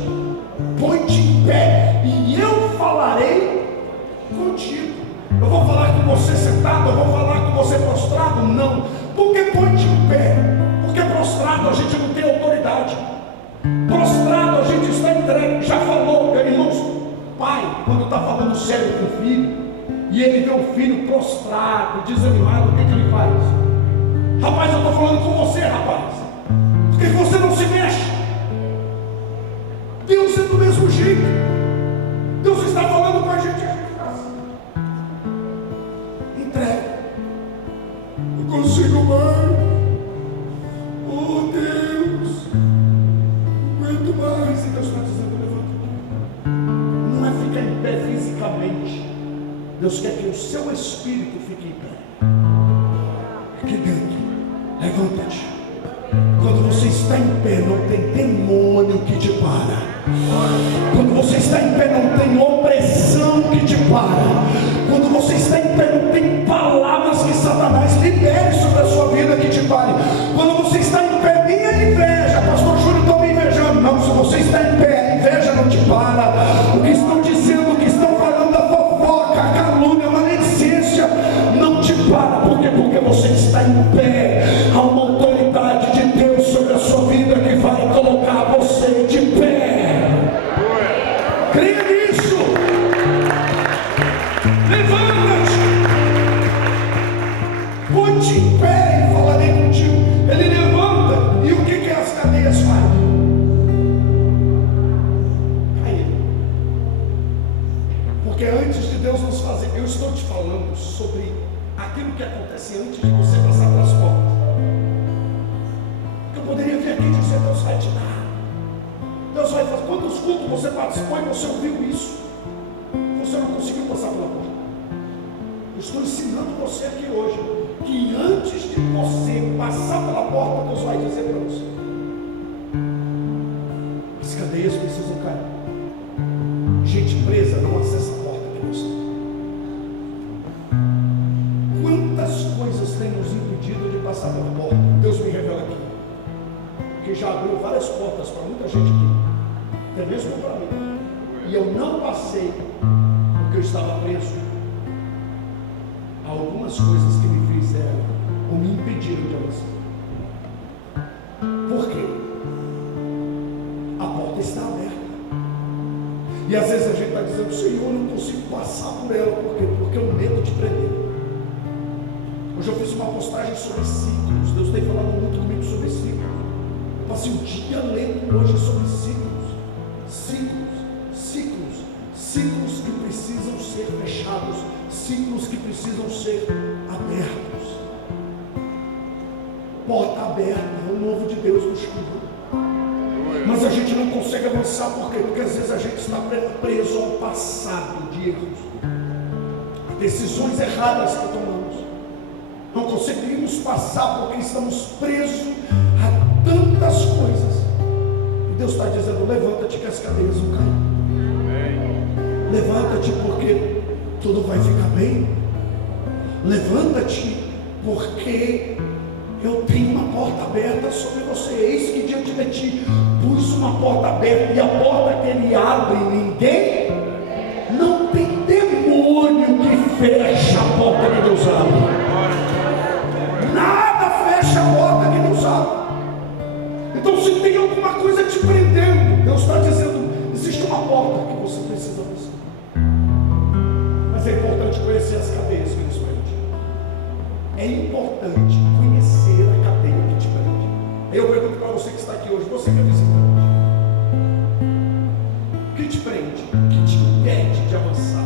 Põe-te em pé e eu falarei contigo. Eu vou falar com você sentado, eu vou falar com você prostrado? Não. Por que põe-te em pé? Porque prostrado a gente não tem autoridade. Prostrado a gente está entregue. Já falou, irmãos, pai, quando está falando sério com o filho, e ele vê o filho prostrado, desanimado, o que ele faz? Rapaz, eu estou falando com você, rapaz. Por que você não se mexe? Deus é do mesmo jeito. Deus está falando com a gente está assim. Entrega. Não consigo mais. Oh Deus, não aguento mais. E Deus está dizendo, levanta. Não é ficar em pé fisicamente. Deus quer que o seu espírito fique em pé. Aqui dentro. Levanta-te. Quando você está em pé, não tem demônio que te para. Quando você está em pé, não tem opressão que te para. Quando você está em pé, não tem palavras que Satanás libere sobre a sua vida que te pare. Quando você está em pé, nem a inveja, pastor Júlio está me invejando. Não, se você está em pé, a inveja não te para. O que estão dizendo, o que estão falando, a fofoca, a calúnia, a maledicência, não te para. Por quê? Porque você está em pé. Há uma autoridade de Deus sobre a sua vida que vai colocar você de pé. Creia nisso. Levanta-te. Põe-te em pé e falarei contigo. Ele levanta. E o que as cadeias fazem? Caíram. Porque antes de Deus nos fazer, eu estou te falando sobre aquilo que acontece antes de você passar pelas portas. Eu poderia vir aqui e dizer, Deus vai te dar. Deus vai fazer. Quantos cultos você participou e você ouviu isso? Você não conseguiu passar pela porta. Eu estou ensinando você aqui hoje que antes de você passar pela porta, Deus vai dizer para você: as cadeias precisam cair. Gente presa não acessa a porta que Deus tem. Quantas coisas têm nos impedido de passar pela porta? Deus me revela aqui que já abriu várias portas para muita gente aqui, até mesmo para mim, e eu não passei porque eu estava preso a algumas coisas que me fizeram ou me impediram de avançar. Por quê? A porta está aberta, e às vezes a gente está dizendo: Senhor, eu não consigo passar por ela. Por quê? Porque o medo te prendeu. Hoje eu fiz uma postagem sobre ciclos. Deus tem falado muito comigo sobre ciclos. Passei um dia lendo hoje sobre ciclos que precisam ser fechados, ciclos que precisam ser abertos. Porta aberta, é o novo de Deus nos chamando. Mas a gente não consegue avançar, por quê? Porque às vezes a gente está preso ao passado de erros, a decisões erradas que tomamos. Não conseguimos passar porque estamos presos a tantas coisas. E Deus está dizendo: levanta-te que as cadeias vão cair. Levanta-te porque tudo vai ficar bem. Levanta-te porque eu tenho uma porta aberta sobre você. Eis que diante de ti pus uma porta aberta, e a porta que ele abre, ninguém, não tem demônio que fecha a porta que Deus abre. Nada fecha a porta que Deus abre. Então, se tem alguma coisa te prendendo, Deus está dizendo: existe uma porta que você precisa passar. Mas é importante conhecer as cadeias que nos prendem. É importante conhecer a cadeia que te prende. Aí eu pergunto para você que está aqui hoje: você que é visitante, o que te prende? O que te impede de avançar?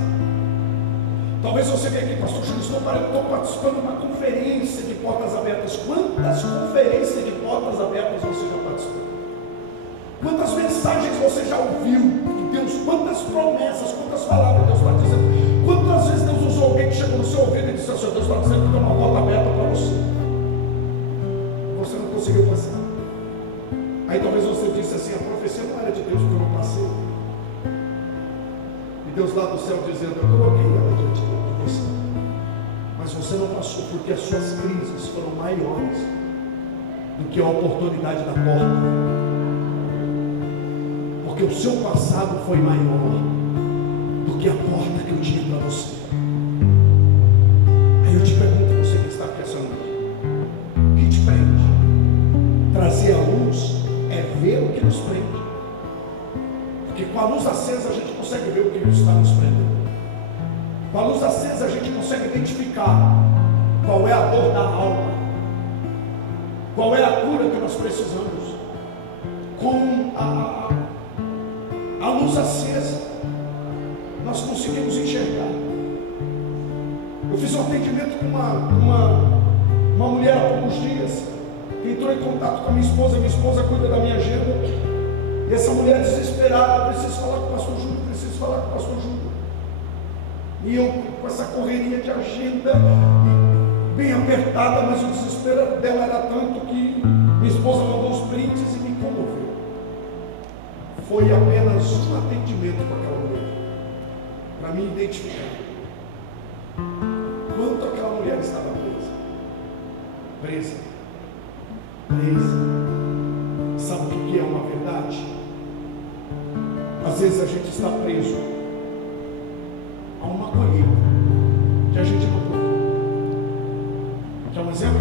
Talvez você venha aqui: pastor Júlio, estou participando de uma conferência de portas abertas. Quantas conferências de portas abertas você já participou? Quantas mensagens você já ouviu de Deus? Quantas promessas, quantas palavras Deus está dizendo? Quantas vezes Deus usou alguém que chegou no seu ouvido e disse assim: Deus está dizendo que tem uma porta aberta para você. Você não conseguiu passar. Aí talvez você disse assim: a profecia não era de Deus porque eu não passei. E Deus lá do céu dizendo: eu coloquei ela diante de você, mas você não passou porque as suas crises foram maiores do que a oportunidade da porta. Porque o seu passado foi maior do que a porta que eu tinha para você. Aí eu te pergunto, você que está aqui essa noite: o que te prende? Trazer a luz é ver o que nos prende. Porque com a luz acesa a gente consegue ver o que está nos prendendo. Com a luz acesa a gente consegue identificar qual é a dor da alma, qual é a cura que nós precisamos. Com a luz acesa nós conseguimos enxergar. Eu fiz um atendimento com uma mulher há poucos dias, que entrou em contato com a minha esposa cuida da minha agenda, e essa mulher desesperada: preciso falar com o pastor Júlio, preciso falar com o pastor Júlio. E eu com essa correria de agenda, bem apertada, mas o desespero dela era tanto que minha esposa mandou os prints e me comoveu. Foi apenas um atendimento com aquela mulher, para me identificar quanto aquela mulher estava presa. Sabe o que é uma verdade? Às vezes a gente está preso a uma colheita que a gente não plantou. Quer um exemplo?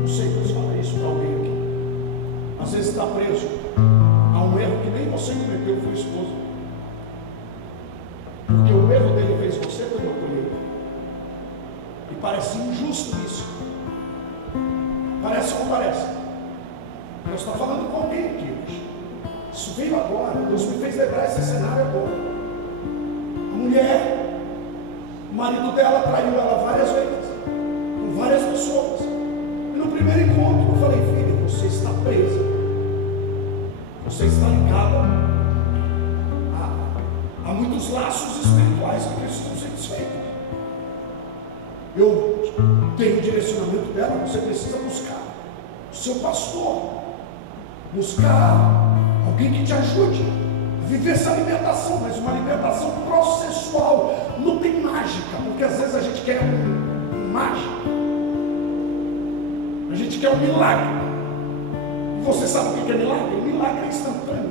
Não sei se falar isso para alguém aqui. Às vezes está preso a um erro que nem você cometeu, foi o esposo. Porque o erro dele fez você ter uma colheita. E parece injusto isso. Parece ou não parece? Nós estamos falando com alguém aqui hoje. Isso veio agora. Deus me fez lembrar esse cenário agora. A mulher, o marido dela traiu ela várias vezes, com várias pessoas. E no primeiro encontro eu falei: filha, você está presa. Você está ligada a muitos laços espirituais que precisam ser desfeitos. Eu tenho o direcionamento dela: você precisa buscar o seu pastor, buscar alguém que te ajude a viver essa libertação, mas uma libertação processual. Não tem mágica, porque às vezes a gente quer um mágico, a gente quer um milagre. E você sabe o que é milagre? Milagre é instantâneo.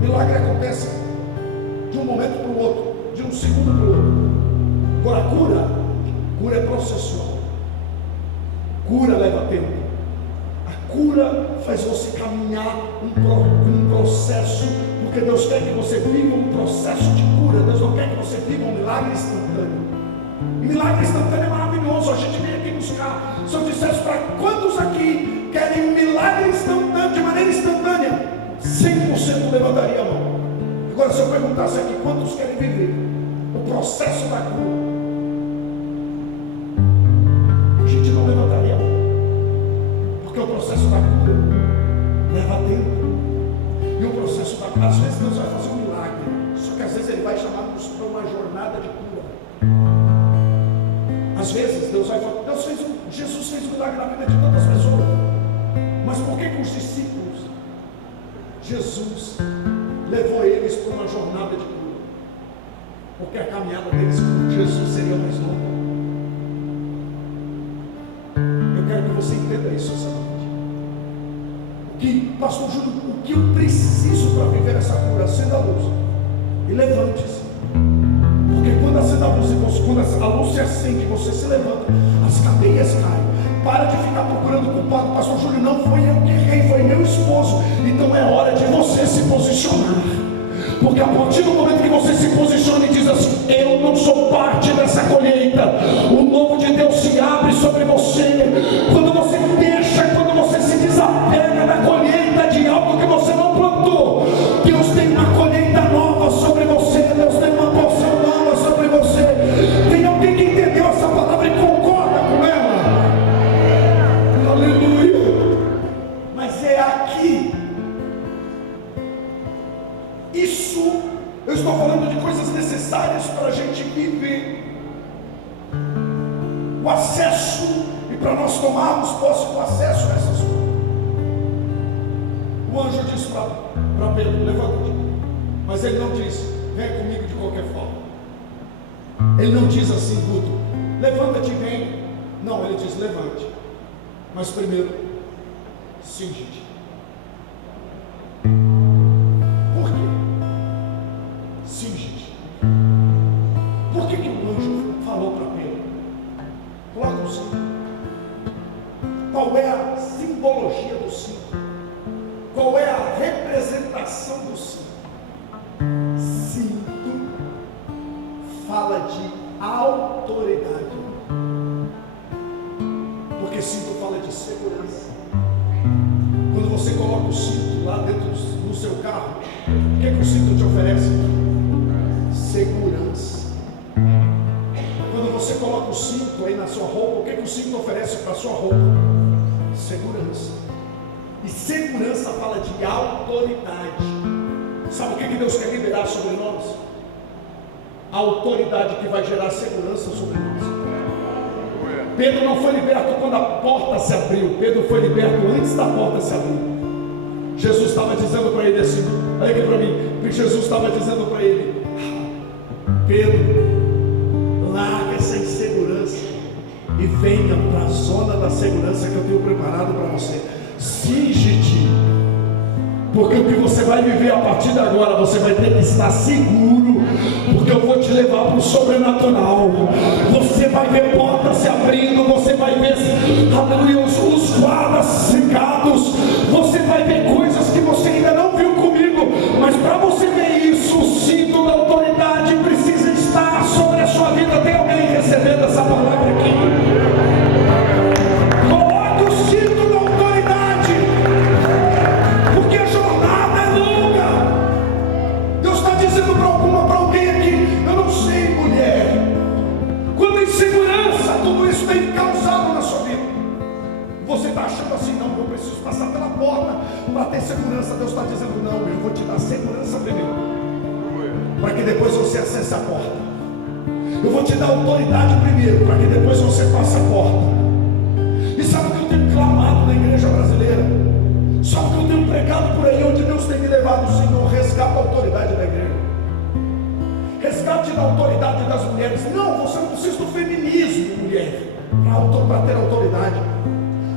Milagre acontece de um momento para o outro, de um segundo para o outro. Agora cura é processual. Cura leva tempo. Cura faz você caminhar um processo, porque Deus quer que você viva um processo de cura. Deus não quer que você viva um milagre instantâneo. E milagre instantâneo é maravilhoso, a gente vem aqui buscar. Se eu dissesse para quantos aqui querem um milagre instantâneo, de maneira instantânea, 100% levantaria a mão. Agora, se eu perguntasse aqui quantos querem viver o processo da cura, a gente não levantaria a mão. Porque o processo da cura leva tempo. E o processo da cura, às vezes Deus vai fazer um milagre, só que às vezes Ele vai chamar-nos para uma jornada de cura. Às vezes Jesus fez um milagre na vida de tantas pessoas. Mas por que com os discípulos Jesus levou eles para uma jornada de cura? Porque a caminhada deles com Jesus seria mais longa. Eu quero que você entenda isso essa noite. Pastor Júlio, o que eu preciso para viver essa cura? Acenda a luz e levante-se. Porque quando acenda a luz quando a luz se acende, você se levanta, as cadeias caem. Para de ficar procurando culpado. Pastor Júlio, não foi eu que errei, foi meu esposo. Então é hora de você se posicionar. Porque a partir do momento que você se posiciona e diz assim: eu não sou parte dessa colheita, o novo de Deus se abre sobre você. Quando você se desapega da colheita de algo que você não plantou, Deus tem uma colheita nova sobre você. Deus tem uma porção nova sobre você. Tem alguém que entendeu essa palavra e concorda com ela? Aleluia. Mas é aqui. Isso, eu estou falando de coisas necessárias para a gente viver. O acesso, e para nós tomarmos posse do acesso a essas coisas. O anjo disse para Pedro: levanta-te. Mas ele não diz: vem comigo de qualquer forma. Ele não diz assim, Guto, levanta-te e vem. Não, ele diz: levante. Mas primeiro, cinge-te. Por quê? Cinge-te. Por que o anjo falou para Pedro? Coloca o cinto. Qual é a simbologia do cinto? Qual é a representação do cinto? Cinto fala de O que o cinto te oferece? Segurança. Quando você coloca o cinto aí na sua roupa, o que o cinto oferece para a sua roupa? Segurança. E segurança fala de autoridade. Sabe o que Deus quer liberar sobre nós? A autoridade que vai gerar segurança sobre nós. Pedro não foi liberto quando a porta se abriu. Pedro foi liberto antes da porta se abrir. Jesus estava dizendo para ele assim, olha aqui para mim, Jesus estava dizendo para ele: Pedro, larga essa insegurança e venha para a zona da segurança que eu tenho preparado para você. Cinge-te, porque o que você vai viver a partir de agora, você vai ter que estar seguro, porque eu vou te levar para o sobrenatural. Você vai ver portas se abrindo, você vai ver, aleluia, os guardas secados, você vai ver coisas que você ainda não viu comigo, mas para você ver isso, o cinto da autoridade precisa estar sobre a sua vida. Tem alguém recebendo essa palavra aqui? Coloque o cinto da autoridade, porque a jornada é longa. Deus está dizendo para alguém aqui: eu não sei, mulher, quando insegurança, tudo isso tem causado na sua vida. Você está achando assim: não, eu preciso passar pela porta para ter segurança. Deus está dizendo: não, eu vou te dar segurança primeiro, para que depois você acesse a porta. Eu vou te dar autoridade primeiro, para que depois você passe a porta. E sabe o que eu tenho clamado na igreja brasileira? Sabe o que eu tenho pregado por aí, onde Deus tem me levado? Senhor, resgata a autoridade da igreja, resgate da autoridade das mulheres. Não, você não precisa do feminismo, mulher, para ter autoridade.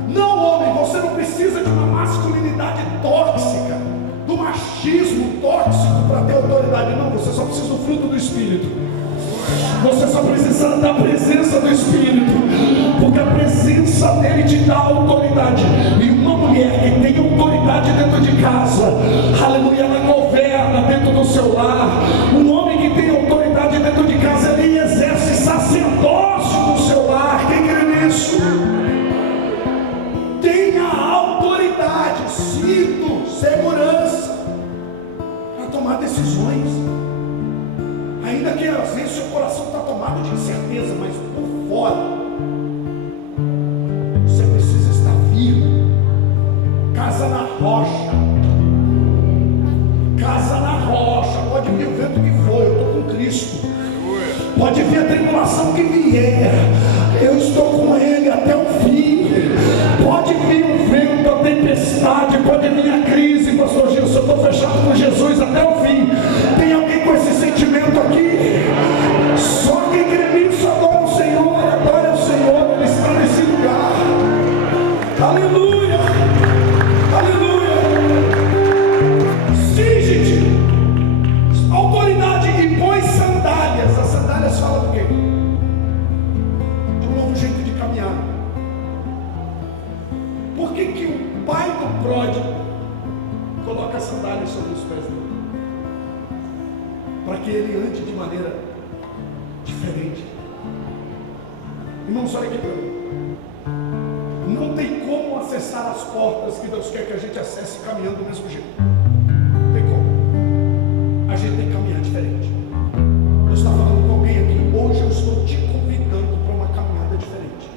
Não, homem, você não precisa de uma masculinidade tóxica, do machismo tóxico para ter autoridade. Não, você só precisa do fruto do Espírito. Você só precisa da presença do Espírito, porque a presença dele te dá autoridade. E uma mulher que tem autoridade dentro de casa, aleluia, ela governa dentro do seu lar. Um homem que tem autoridade dentro de casa, ele exerce sacerdócio no seu lar. Quem crê nisso? Tenha autoridade, cinto, segurança para tomar decisões. Ainda que às vezes seu coração está tomado de incerteza, mas por fora você precisa estar firme. Casa na rocha, casa na rocha. Pode vir o vento que for, eu estou com Cristo. Pode vir a tribulação que vier, eu estou com Ele até o fim. Pode vir o vento, a tempestade, pode vir a crise, pastor Gilson, eu estou fechado com Jesus até o fim. Tem alguém com esse sentimento aqui? Só quem crê nisso adora o Senhor, Ele está nesse lugar. Aleluia, aleluia. Cinge-te, autoridade, e põe sandálias. As sandálias falam do quê? De um novo jeito de caminhar. Por que que o pai do pródigo coloca sandálias sobre os pés dele? Para que ele ande de maneira diferente. Irmãos, olha aqui para mim. Não tem como acessar as portas que Deus quer que a gente acesse caminhando do mesmo jeito. Não tem como. A gente tem que caminhar diferente. Deus está falando com alguém aqui. Hoje eu estou te convidando para uma caminhada diferente.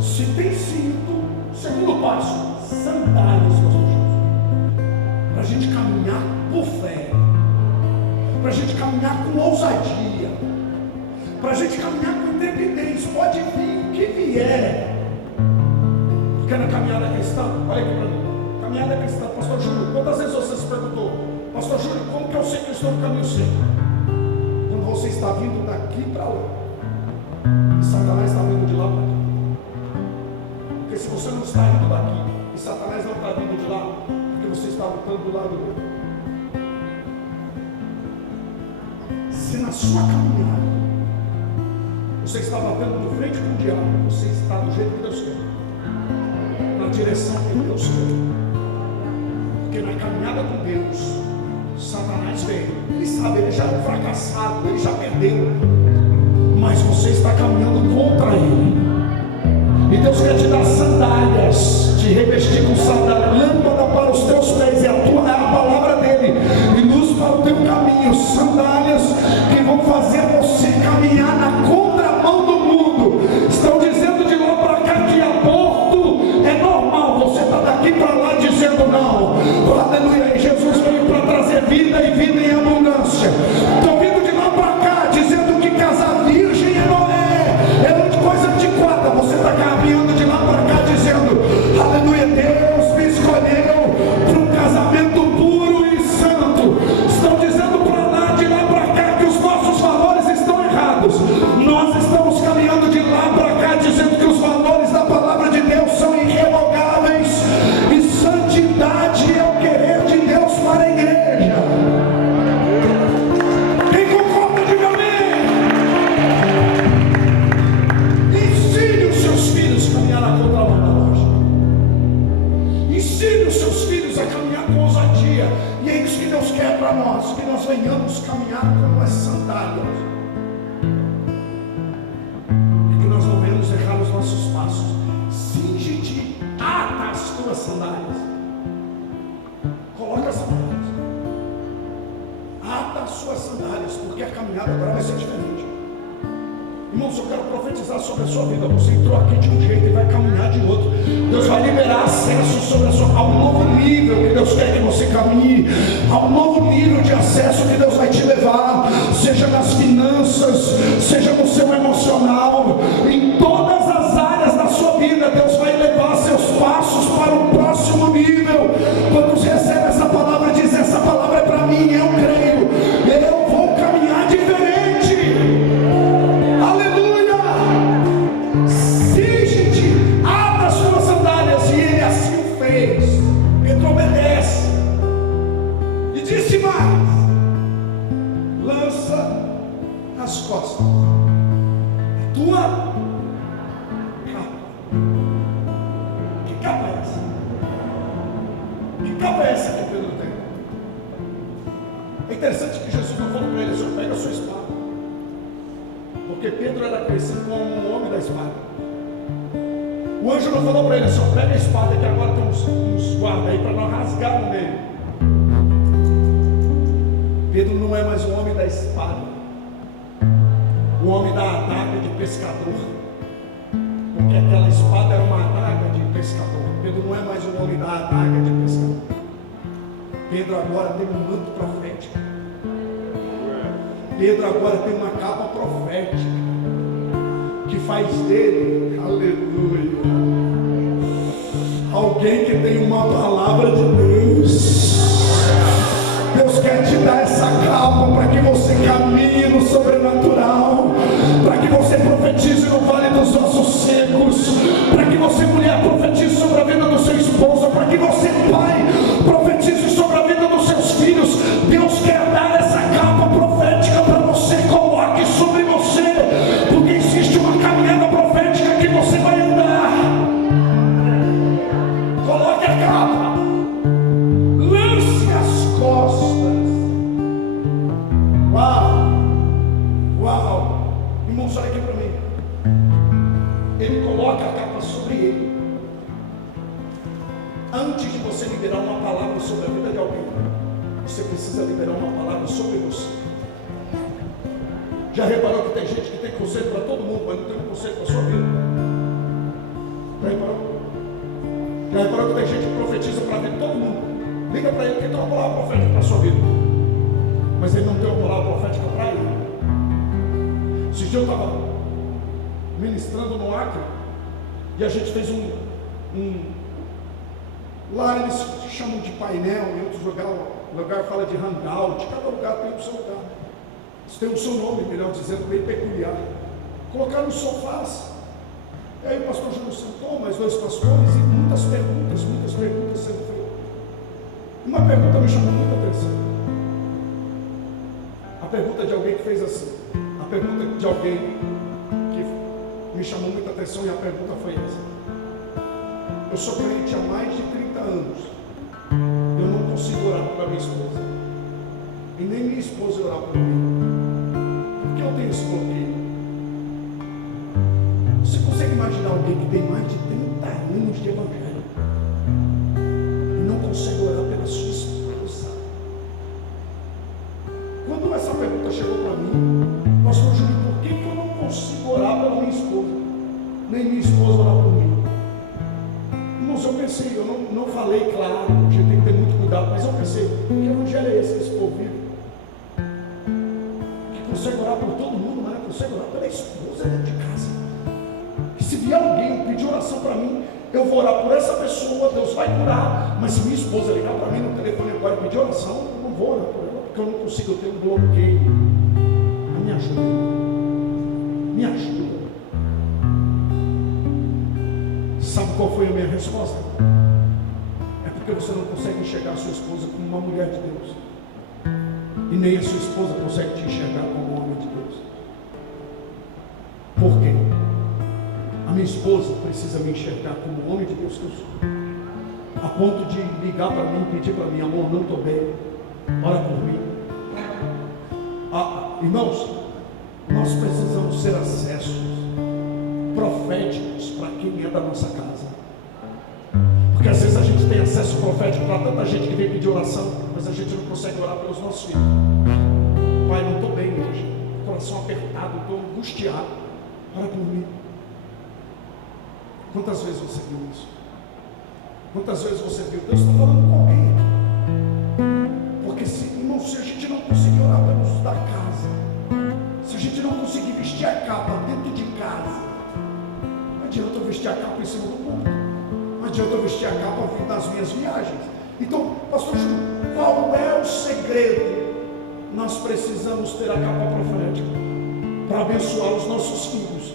Se tem cinto, segundo passo, sandálias, para a gente caminhar por fé, para a gente caminhar com ousadia, para a gente caminhar com intrepidez. Pode vir o que vier, porque na caminhada cristã, olha aqui para mim, caminhada cristã, pastor Júlio, quantas vezes você se perguntou: pastor Júlio, como que eu sei que eu estou no caminho certo? Quando você está vindo daqui para lá, e Satanás está vindo de lá para cá. Porque se você não está indo daqui, e Satanás não está vindo de lá, porque você está lutando do lado do outro. Se na sua caminhada você está batendo de frente com o diabo, você está do jeito que Deus quer, na direção que Deus quer. Porque na caminhada com Deus, Satanás veio, ele sabe, ele já é fracassado, ele já perdeu, mas você está caminhando contra ele. E Deus quer te dar sandálias, te revestir com sandálias, lâmpada para os teus pés, e a palavra dele. ousadia. E é isso que Deus quer para nós, que nós venhamos caminhar com as sandálias. E que nós não venhamos errar os nossos passos. Cinge-te, ata as tuas sandálias. Coloca as sandálias. Ata as suas sandálias, porque a caminhada agora vai ser diferente. Irmãos, eu quero profetizar sobre a sua vida. Você entrou aqui de um jeito e vai caminhar de outro. Deus vai liberar acesso sobre a sua vida. Há um novo nível que Deus quer que você caminhe. Há um novo nível de acesso que Deus vai te levar. Seja nas finanças, seja no seu emocional. Em todas as áreas da sua vida, Deus vai levar seus passos para o próximo nível. Quando você recebe essa palavra, diz: essa palavra é para mim, eu creio. Eu vou caminhar diferente. Pedro obedece e disse mais: lança nas costas a tua capa. Que capa é essa? Que capa é essa que Pedro tem? É interessante que Jesus não falou para ele: só pega a sua espada, porque Pedro era conhecido como um homem da espada. O anjo não falou para ele: só pega a espada, que agora tem uns guardas aí para não rasgar no meio. Pedro não é mais um homem da espada, o homem da adaga de pescador, porque aquela espada era uma adaga de pescador. Pedro não é mais um homem da adaga de pescador. Pedro agora tem um manto profético. Pedro agora tem uma capa profética que faz dele, aleluia, alguém que tem uma palavra de Deus. Deus quer te dar essa capa para que você caminhe no sobrenatural, para que você profetize no vale dos ossos secos, para que você, mulher, profetize sobre a vida do seu esposo, para que você, pai, profetize sobre a vida dos seus filhos. Deus quer dar essa capa profética para você. Coloque sobre você, porque existe uma caminhada profética que você vai andar. Coloque a capa, lance as costas. Uau, uau, irmãos, olha aqui para mim. Ele coloca a capa sobre ele. Antes de você liberar uma palavra sobre a vida de alguém, você precisa liberar uma palavra sobre você. Já reparou que tem gente que tem conselho para todo mundo, mas não tem um conselho para a sua vida? Já reparou? Já reparou que tem gente que profetiza para a vida de todo mundo? Liga para ele que tem uma palavra profética para a sua vida, mas ele não tem uma palavra profética para ele. Esses dias eu estava ministrando no Acre e a gente fez lá eles chamam de painel, em outros lugar fala de hangout. Cada lugar tem o seu lugar, tem o seu nome, melhor dizendo, bem peculiar. Colocaram sofás. E aí o pastor Júnior sentou, mais dois pastores, e muitas perguntas sendo feitas. Uma pergunta me chamou muita atenção. A pergunta de alguém que fez assim. A pergunta de alguém que me chamou muita atenção, e a pergunta foi essa: eu sou crente há mais de 30 anos. Eu não consigo orar para minha esposa. E nem minha esposa orar por mim. Por que eu tenho esse bloqueio? Você consegue imaginar alguém que tem mais de 30 anos de evangelho e não consegue orar pela sua esposa? Quando essa pergunta chegou para mim, pastor Júlio, por que eu não consigo orar pela minha esposa? Nem minha esposa orar por mim? Irmãos, eu pensei, eu não falei, claro, a gente tem que ter muito cuidado, mas eu pensei: que evangelho é esse que esse povo vive? Que consegue orar por todo mundo, mas não consegue orar pela esposa dentro de casa. Que se vier alguém pedir oração para mim, eu vou orar por essa pessoa, Deus vai curar. Mas se minha esposa ligar para mim no telefone agora e pedir oração, eu não vou orar por ela, porque eu não consigo, eu tenho um bloqueio. Mas me ajuda, me ajuda. Sabe qual foi a minha resposta? É porque você não consegue enxergar a sua esposa como uma mulher de Deus, e nem a sua esposa consegue te enxergar como um homem de Deus. Por quê? A minha esposa precisa me enxergar como o homem de Deus que eu sou. a ponto de ligar para mim e pedir para mim: amor, não estou bem, ora por mim. Irmãos, nós precisamos ser acessos proféticos para quem é da nossa casa. Porque às vezes a gente tem acesso profético para tanta gente que vem pedir oração, mas a gente não consegue orar pelos nossos filhos. Pai, não estou bem hoje, coração apertado, estou angustiado, ora por mim. Quantas vezes você viu isso? Quantas vezes você viu? Deus está falando com alguém. Porque irmão, se a gente não conseguir orar pelos da casa, se a gente não conseguir vestir a capa dentro de casa, não adianta eu vestir a capa em cima do mundo, não adianta eu vestir a capa nas minhas viagens. Então, pastor Júlio, qual é o segredo? Nós precisamos ter a capa profética para abençoar os nossos filhos,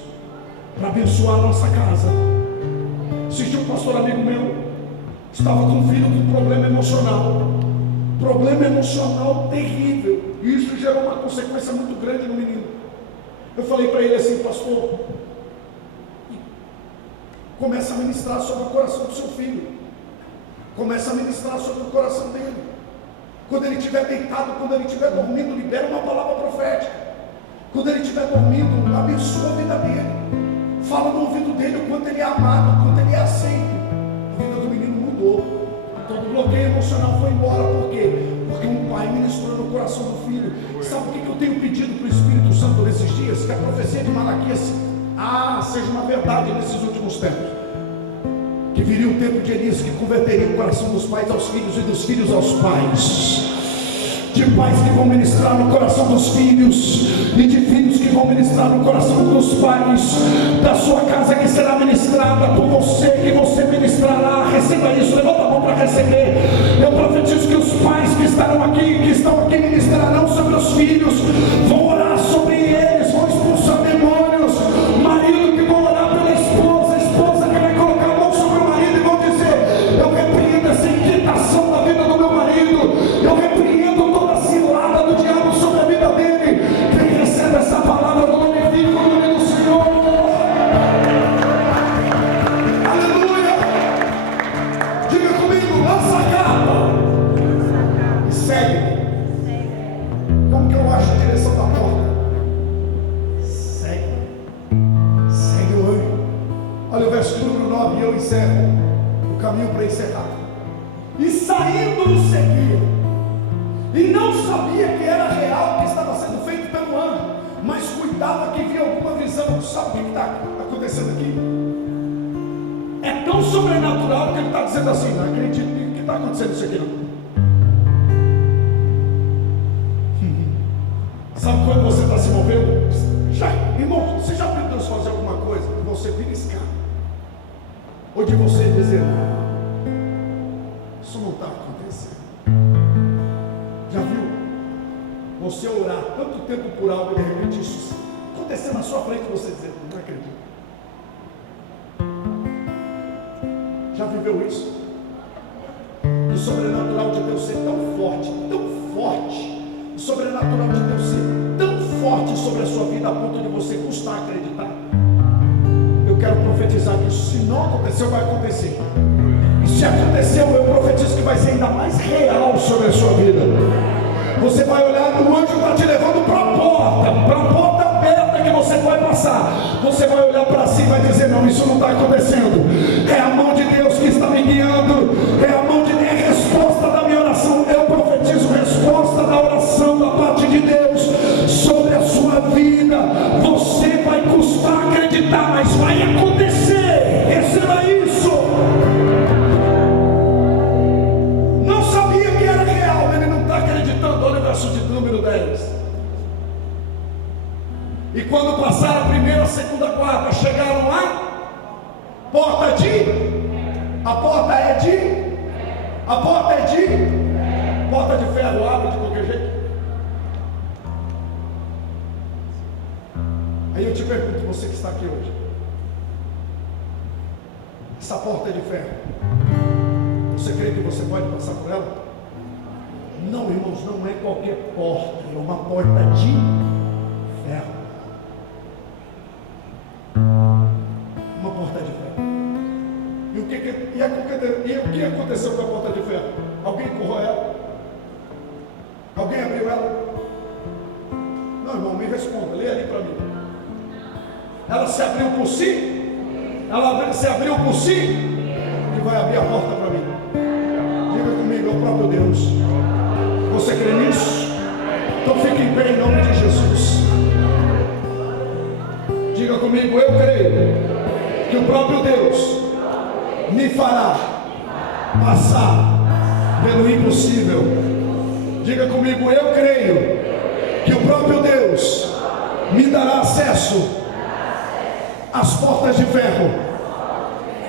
para abençoar a nossa casa. Existe um pastor amigo meu, estava com um filho com problema emocional terrível, e isso gerou uma consequência muito grande no menino. Eu falei para ele assim: pastor, começa a ministrar sobre o coração do seu filho, começa a ministrar sobre o coração dele. Quando ele estiver deitado, quando ele estiver dormindo, libera uma palavra profética. Quando ele estiver dormindo, abençoa a vida dele, fala no ouvido dele o quanto ele é amado, o quanto ele é aceito. A vida do menino mudou, todo bloqueio emocional foi embora. Por quê? Porque um pai ministrou no coração do filho. Sabe o que eu tenho pedido para o Espírito Santo nesses dias? Que a profecia de Malaquias seja uma verdade nesses últimos tempos. Que viria o tempo de Elias, que converteria o coração dos pais aos filhos e dos filhos aos pais. De pais que vão ministrar no coração dos filhos, e de filhos que vão ministrar no coração dos pais. Da sua casa que será ministrada por você, que você ministrará. Receba isso, levanta a mão para receber. Eu profetizo que os pais que estarão aqui, que estão aqui, ministrarão sobre os filhos, vão orar sobre eles, vão expulsar demônios. Marido que vão orar pela esposa, esposa que vai colocar a mão sobre o marido e vão dizer: eu repreendo essa inquietação da vida do meu marido, eu repreendo toda a cilada do diabo sobre a vida dele. Quem recebe essa palavra, glorifica o nome do Senhor. Aleluia. Diga comigo: lança a capa e segue. Como que eu acho a direção da porta? Segue o anjo. Olha o verso número 9, e eu encerro o caminho para encerrar. E saindo o seguia, e não sabia que era real o que estava sendo feito pelo anjo, mas cuidava que via alguma visão. Sabe o que está acontecendo aqui? É tão sobrenatural que ele está dizendo assim: não acredito que está acontecendo isso aqui não. Sabe quando você está se movendo? Irmão, você já viu Deus fazer alguma coisa e você beliscar? Ou de você dizer: não, isso não está acontecendo. Já viu? Você orar tanto tempo por algo e de repente isso acontecer na sua frente, você dizer: não acredito. Já viveu isso? O sobrenatural de Deus ser tão forte, o sobrenatural de Deus ser tão forte sobre a sua vida a ponto de você custar acreditar. Eu quero profetizar que se não aconteceu, vai acontecer. E se aconteceu, eu profetizo que vai ser ainda mais real sobre a sua vida. Você vai olhar, o anjo está te levando para a porta aberta que você vai passar. Você vai olhar para si e vai dizer: não, isso não está acontecendo. É a mão de Deus que está me guiando. É a mão de Deus, é a resposta da minha oração. Eu profetizo resposta da oração da parte de Deus sobre a sua vida. Você vai custar acreditar, mas vai acontecer. Receba isso. Não sabia que era real, ele não está acreditando. Olha o verso de número 10. E quando passaram a primeira, a segunda, a quarta, chegaram lá, porta é de porta de ferro, abre de qualquer jeito. Aí eu te pergunto, você que está aqui hoje, essa porta é de ferro, você crê que você pode passar por ela? Não, irmãos, não é qualquer porta, é uma porta de ferro. Uma porta de ferro. E o que aconteceu com a porta de ferro? Alguém empurrou ela? Alguém abriu ela? Não, irmão, me responda, lê ali para mim. Ela se abriu por si? Ela se abriu por si? E vai abrir a porta para mim. Diga comigo, é o próprio Deus. Você crê nisso? Então fique em pé em nome de Jesus. Diga comigo, eu creio que o próprio Deus me fará passar pelo impossível. Diga comigo, eu creio que o próprio Deus me dará acesso às portas de ferro.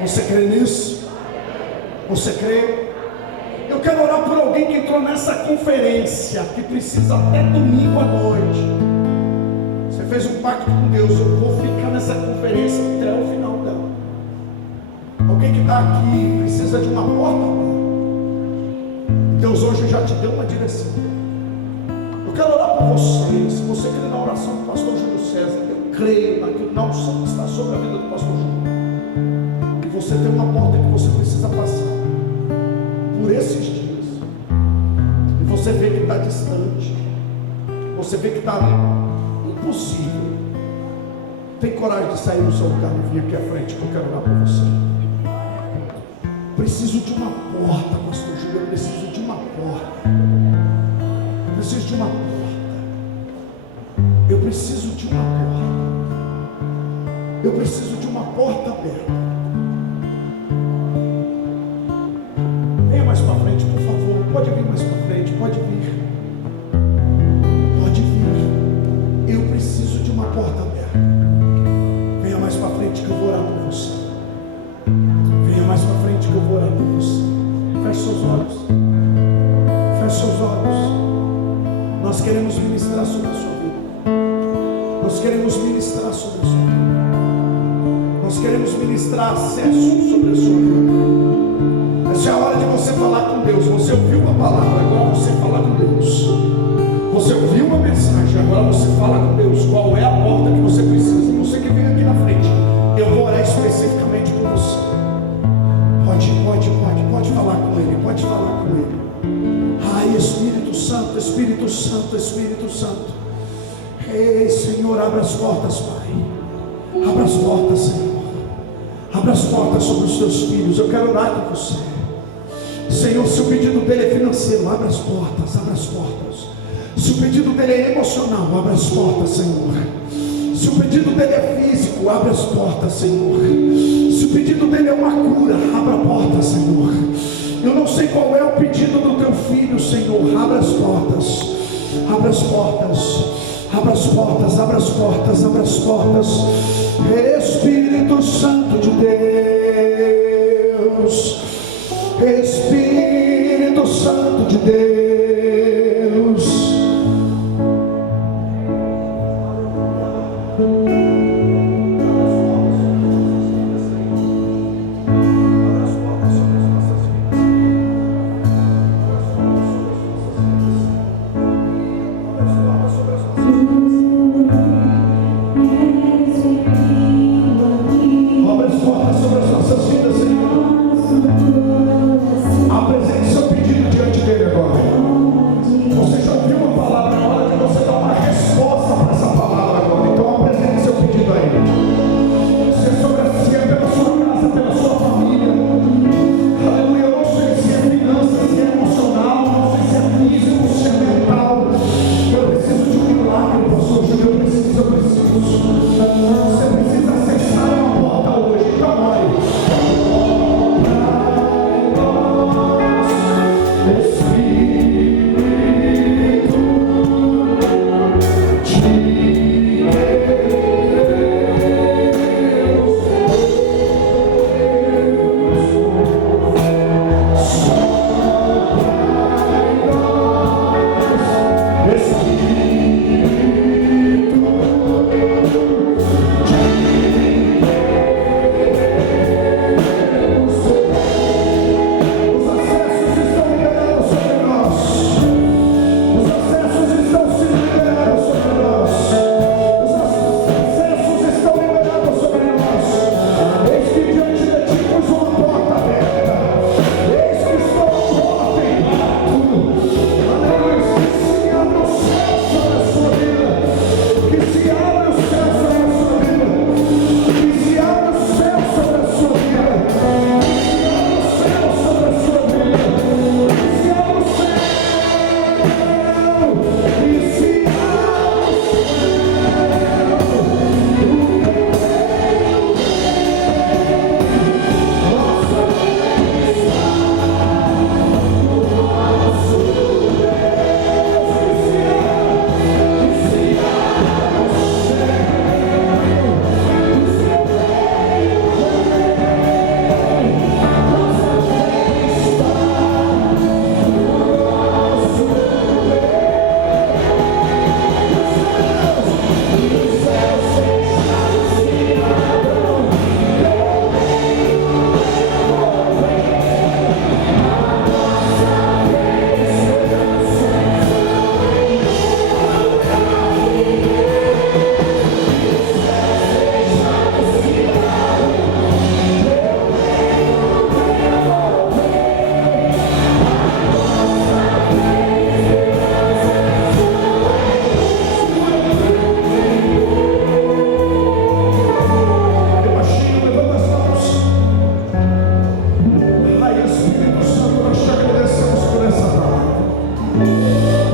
Você crê nisso? Você crê? Eu quero orar por alguém que entrou nessa conferência, que precisa até domingo à noite. Você fez um pacto com Deus, eu vou ficar nessa conferência até o final dela. Alguém que está aqui precisa de uma porta aberta. Deus hoje já te deu uma direção. Eu quero orar por você. Se você crê na oração do pastor Júlio César, eu creio naquilo, na unção que está sobre a vida do pastor Júlio. E você tem uma porta que você precisa passar por esses dias. E você vê que está distante. Você vê que está impossível. Tem coragem de sair do seu lugar e vir aqui à frente, que eu quero orar por você. Preciso de uma porta, pastor Júlio. Eu preciso de uma porta. Eu preciso de uma porta. Eu preciso de uma porta. Eu preciso de uma porta aberta. Venha mais para frente, por favor. Pode vir mais para frente, pode vir. Pode vir. Eu preciso de uma porta aberta. Venha mais para frente que eu vou orar por você. Venha mais para frente que eu vou orar por você. Feche seus olhos. Feche seus olhos. Nós queremos ministrar sobre a sua vida. Nós queremos ministrar sobre a sua vida. Nós queremos ministrar acesso sobre a sua vida. Essa é a hora de você falar com Deus. Você ouviu a palavra, agora você fala com Deus. Você ouviu uma mensagem, agora você fala com Deus. Qual é a porta que você precisa? Você que vem aqui na frente, eu vou orar especificamente por você. Pode falar com Ele, pode falar com Ele. Ai, Espírito Santo, Espírito Santo, Espírito Santo. Ei, Senhor, abra as portas, Pai. Abra as portas, Senhor. Abra as portas sobre os teus filhos. Eu quero orar com você. Senhor, se o pedido dele é financeiro, abra as portas, abra as portas. Se o pedido dele é emocional, abra as portas, Senhor. Se o pedido dele é físico, abra as portas, Senhor. Se o pedido dele é uma cura, abra a porta, Senhor. Eu não sei qual é o pedido do teu filho, Senhor. Abra as portas. Abra as portas. Abra as portas, abra as portas, abra as portas. Espírito Santo de Deus. Espírito Santo de Deus. Apresente seu pedido diante dele agora. Você já ouviu uma palavra, na hora de você dar uma resposta para essa palavra agora. Então apresente seu pedido a ele. Se é sobre si, é pela sua casa, pela sua família. Aleluia. Eu não sei se é finanças, se é emocional, não sei se é físico, se é mental. Eu preciso de um milagre, pastor Júlio. Eu preciso. Você precisa acessar uma porta hoje. Então olha. Eis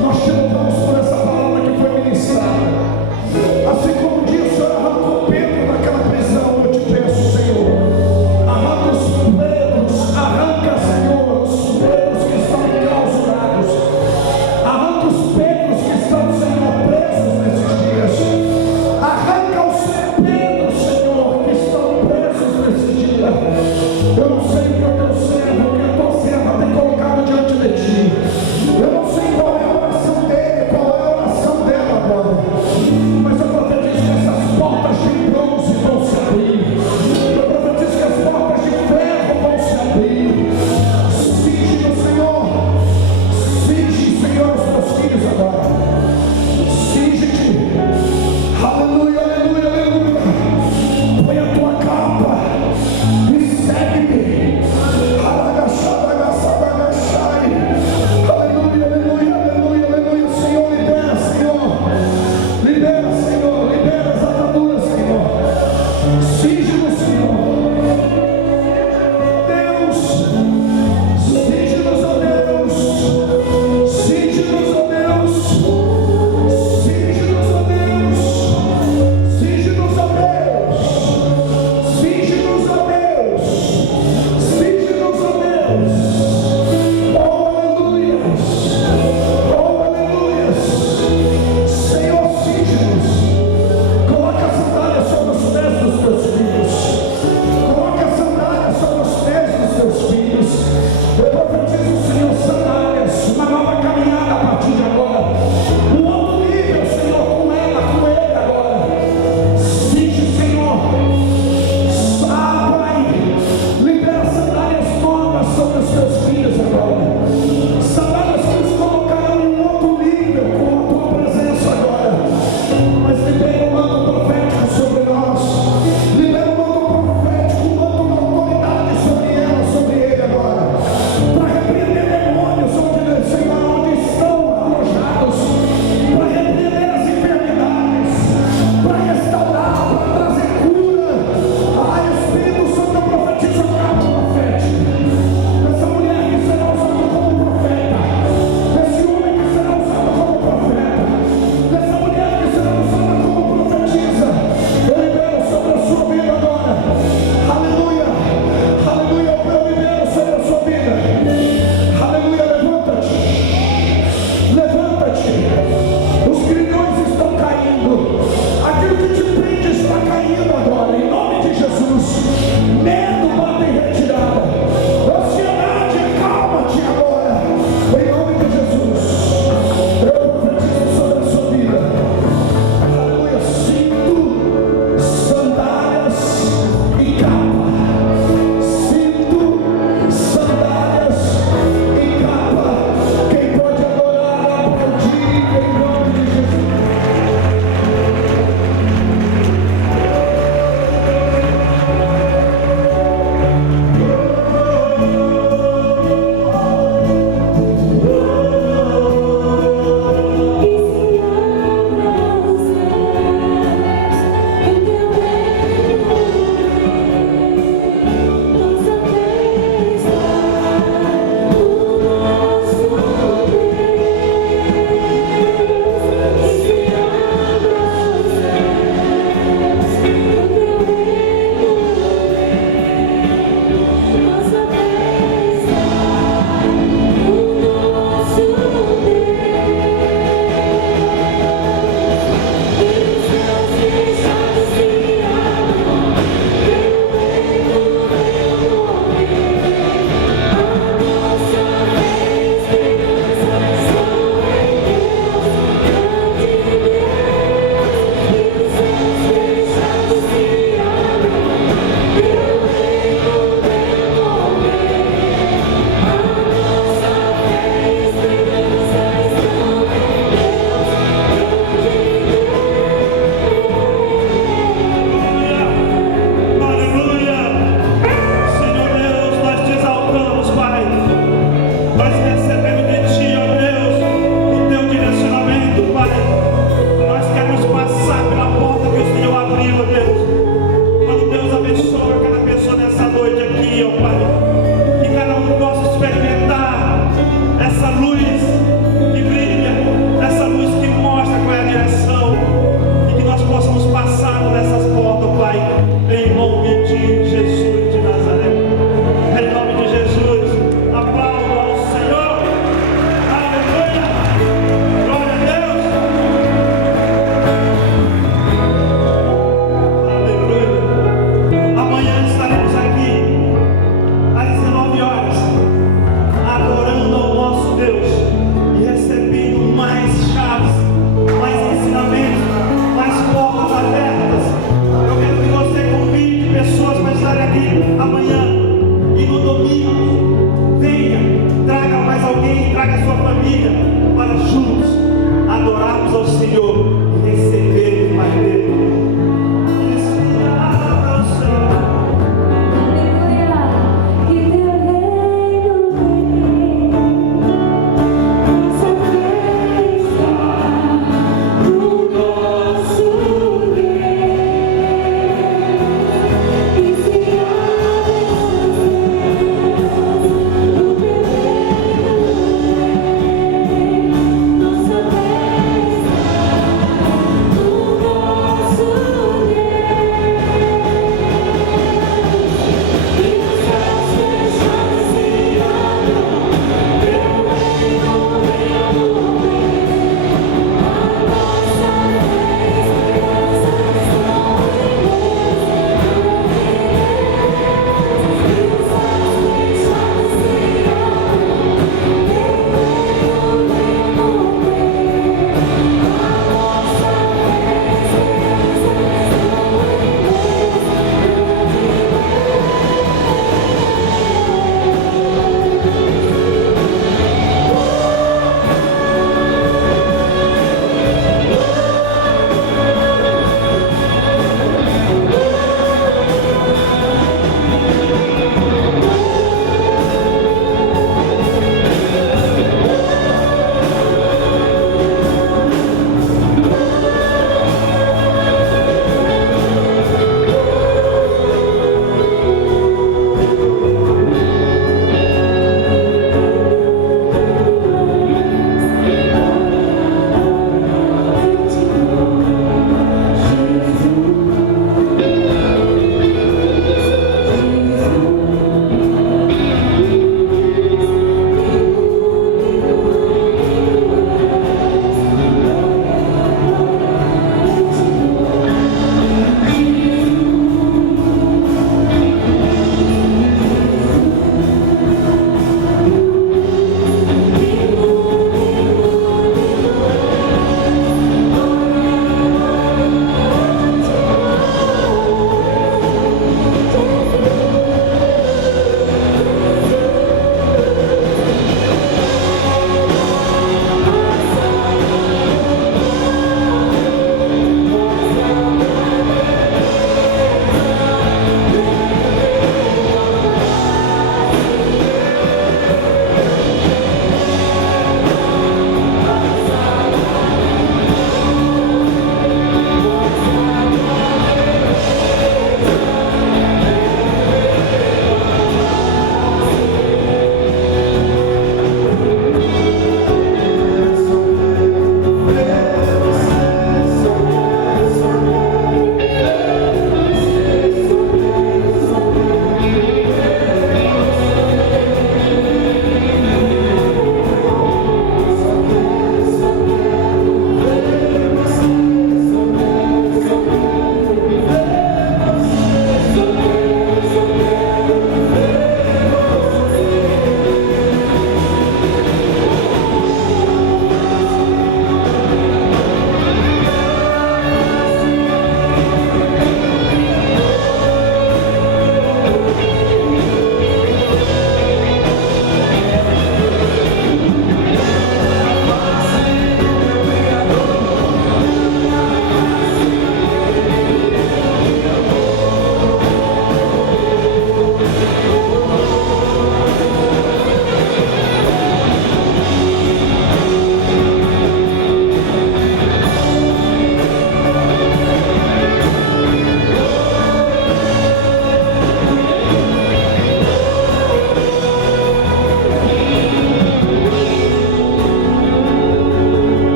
Nós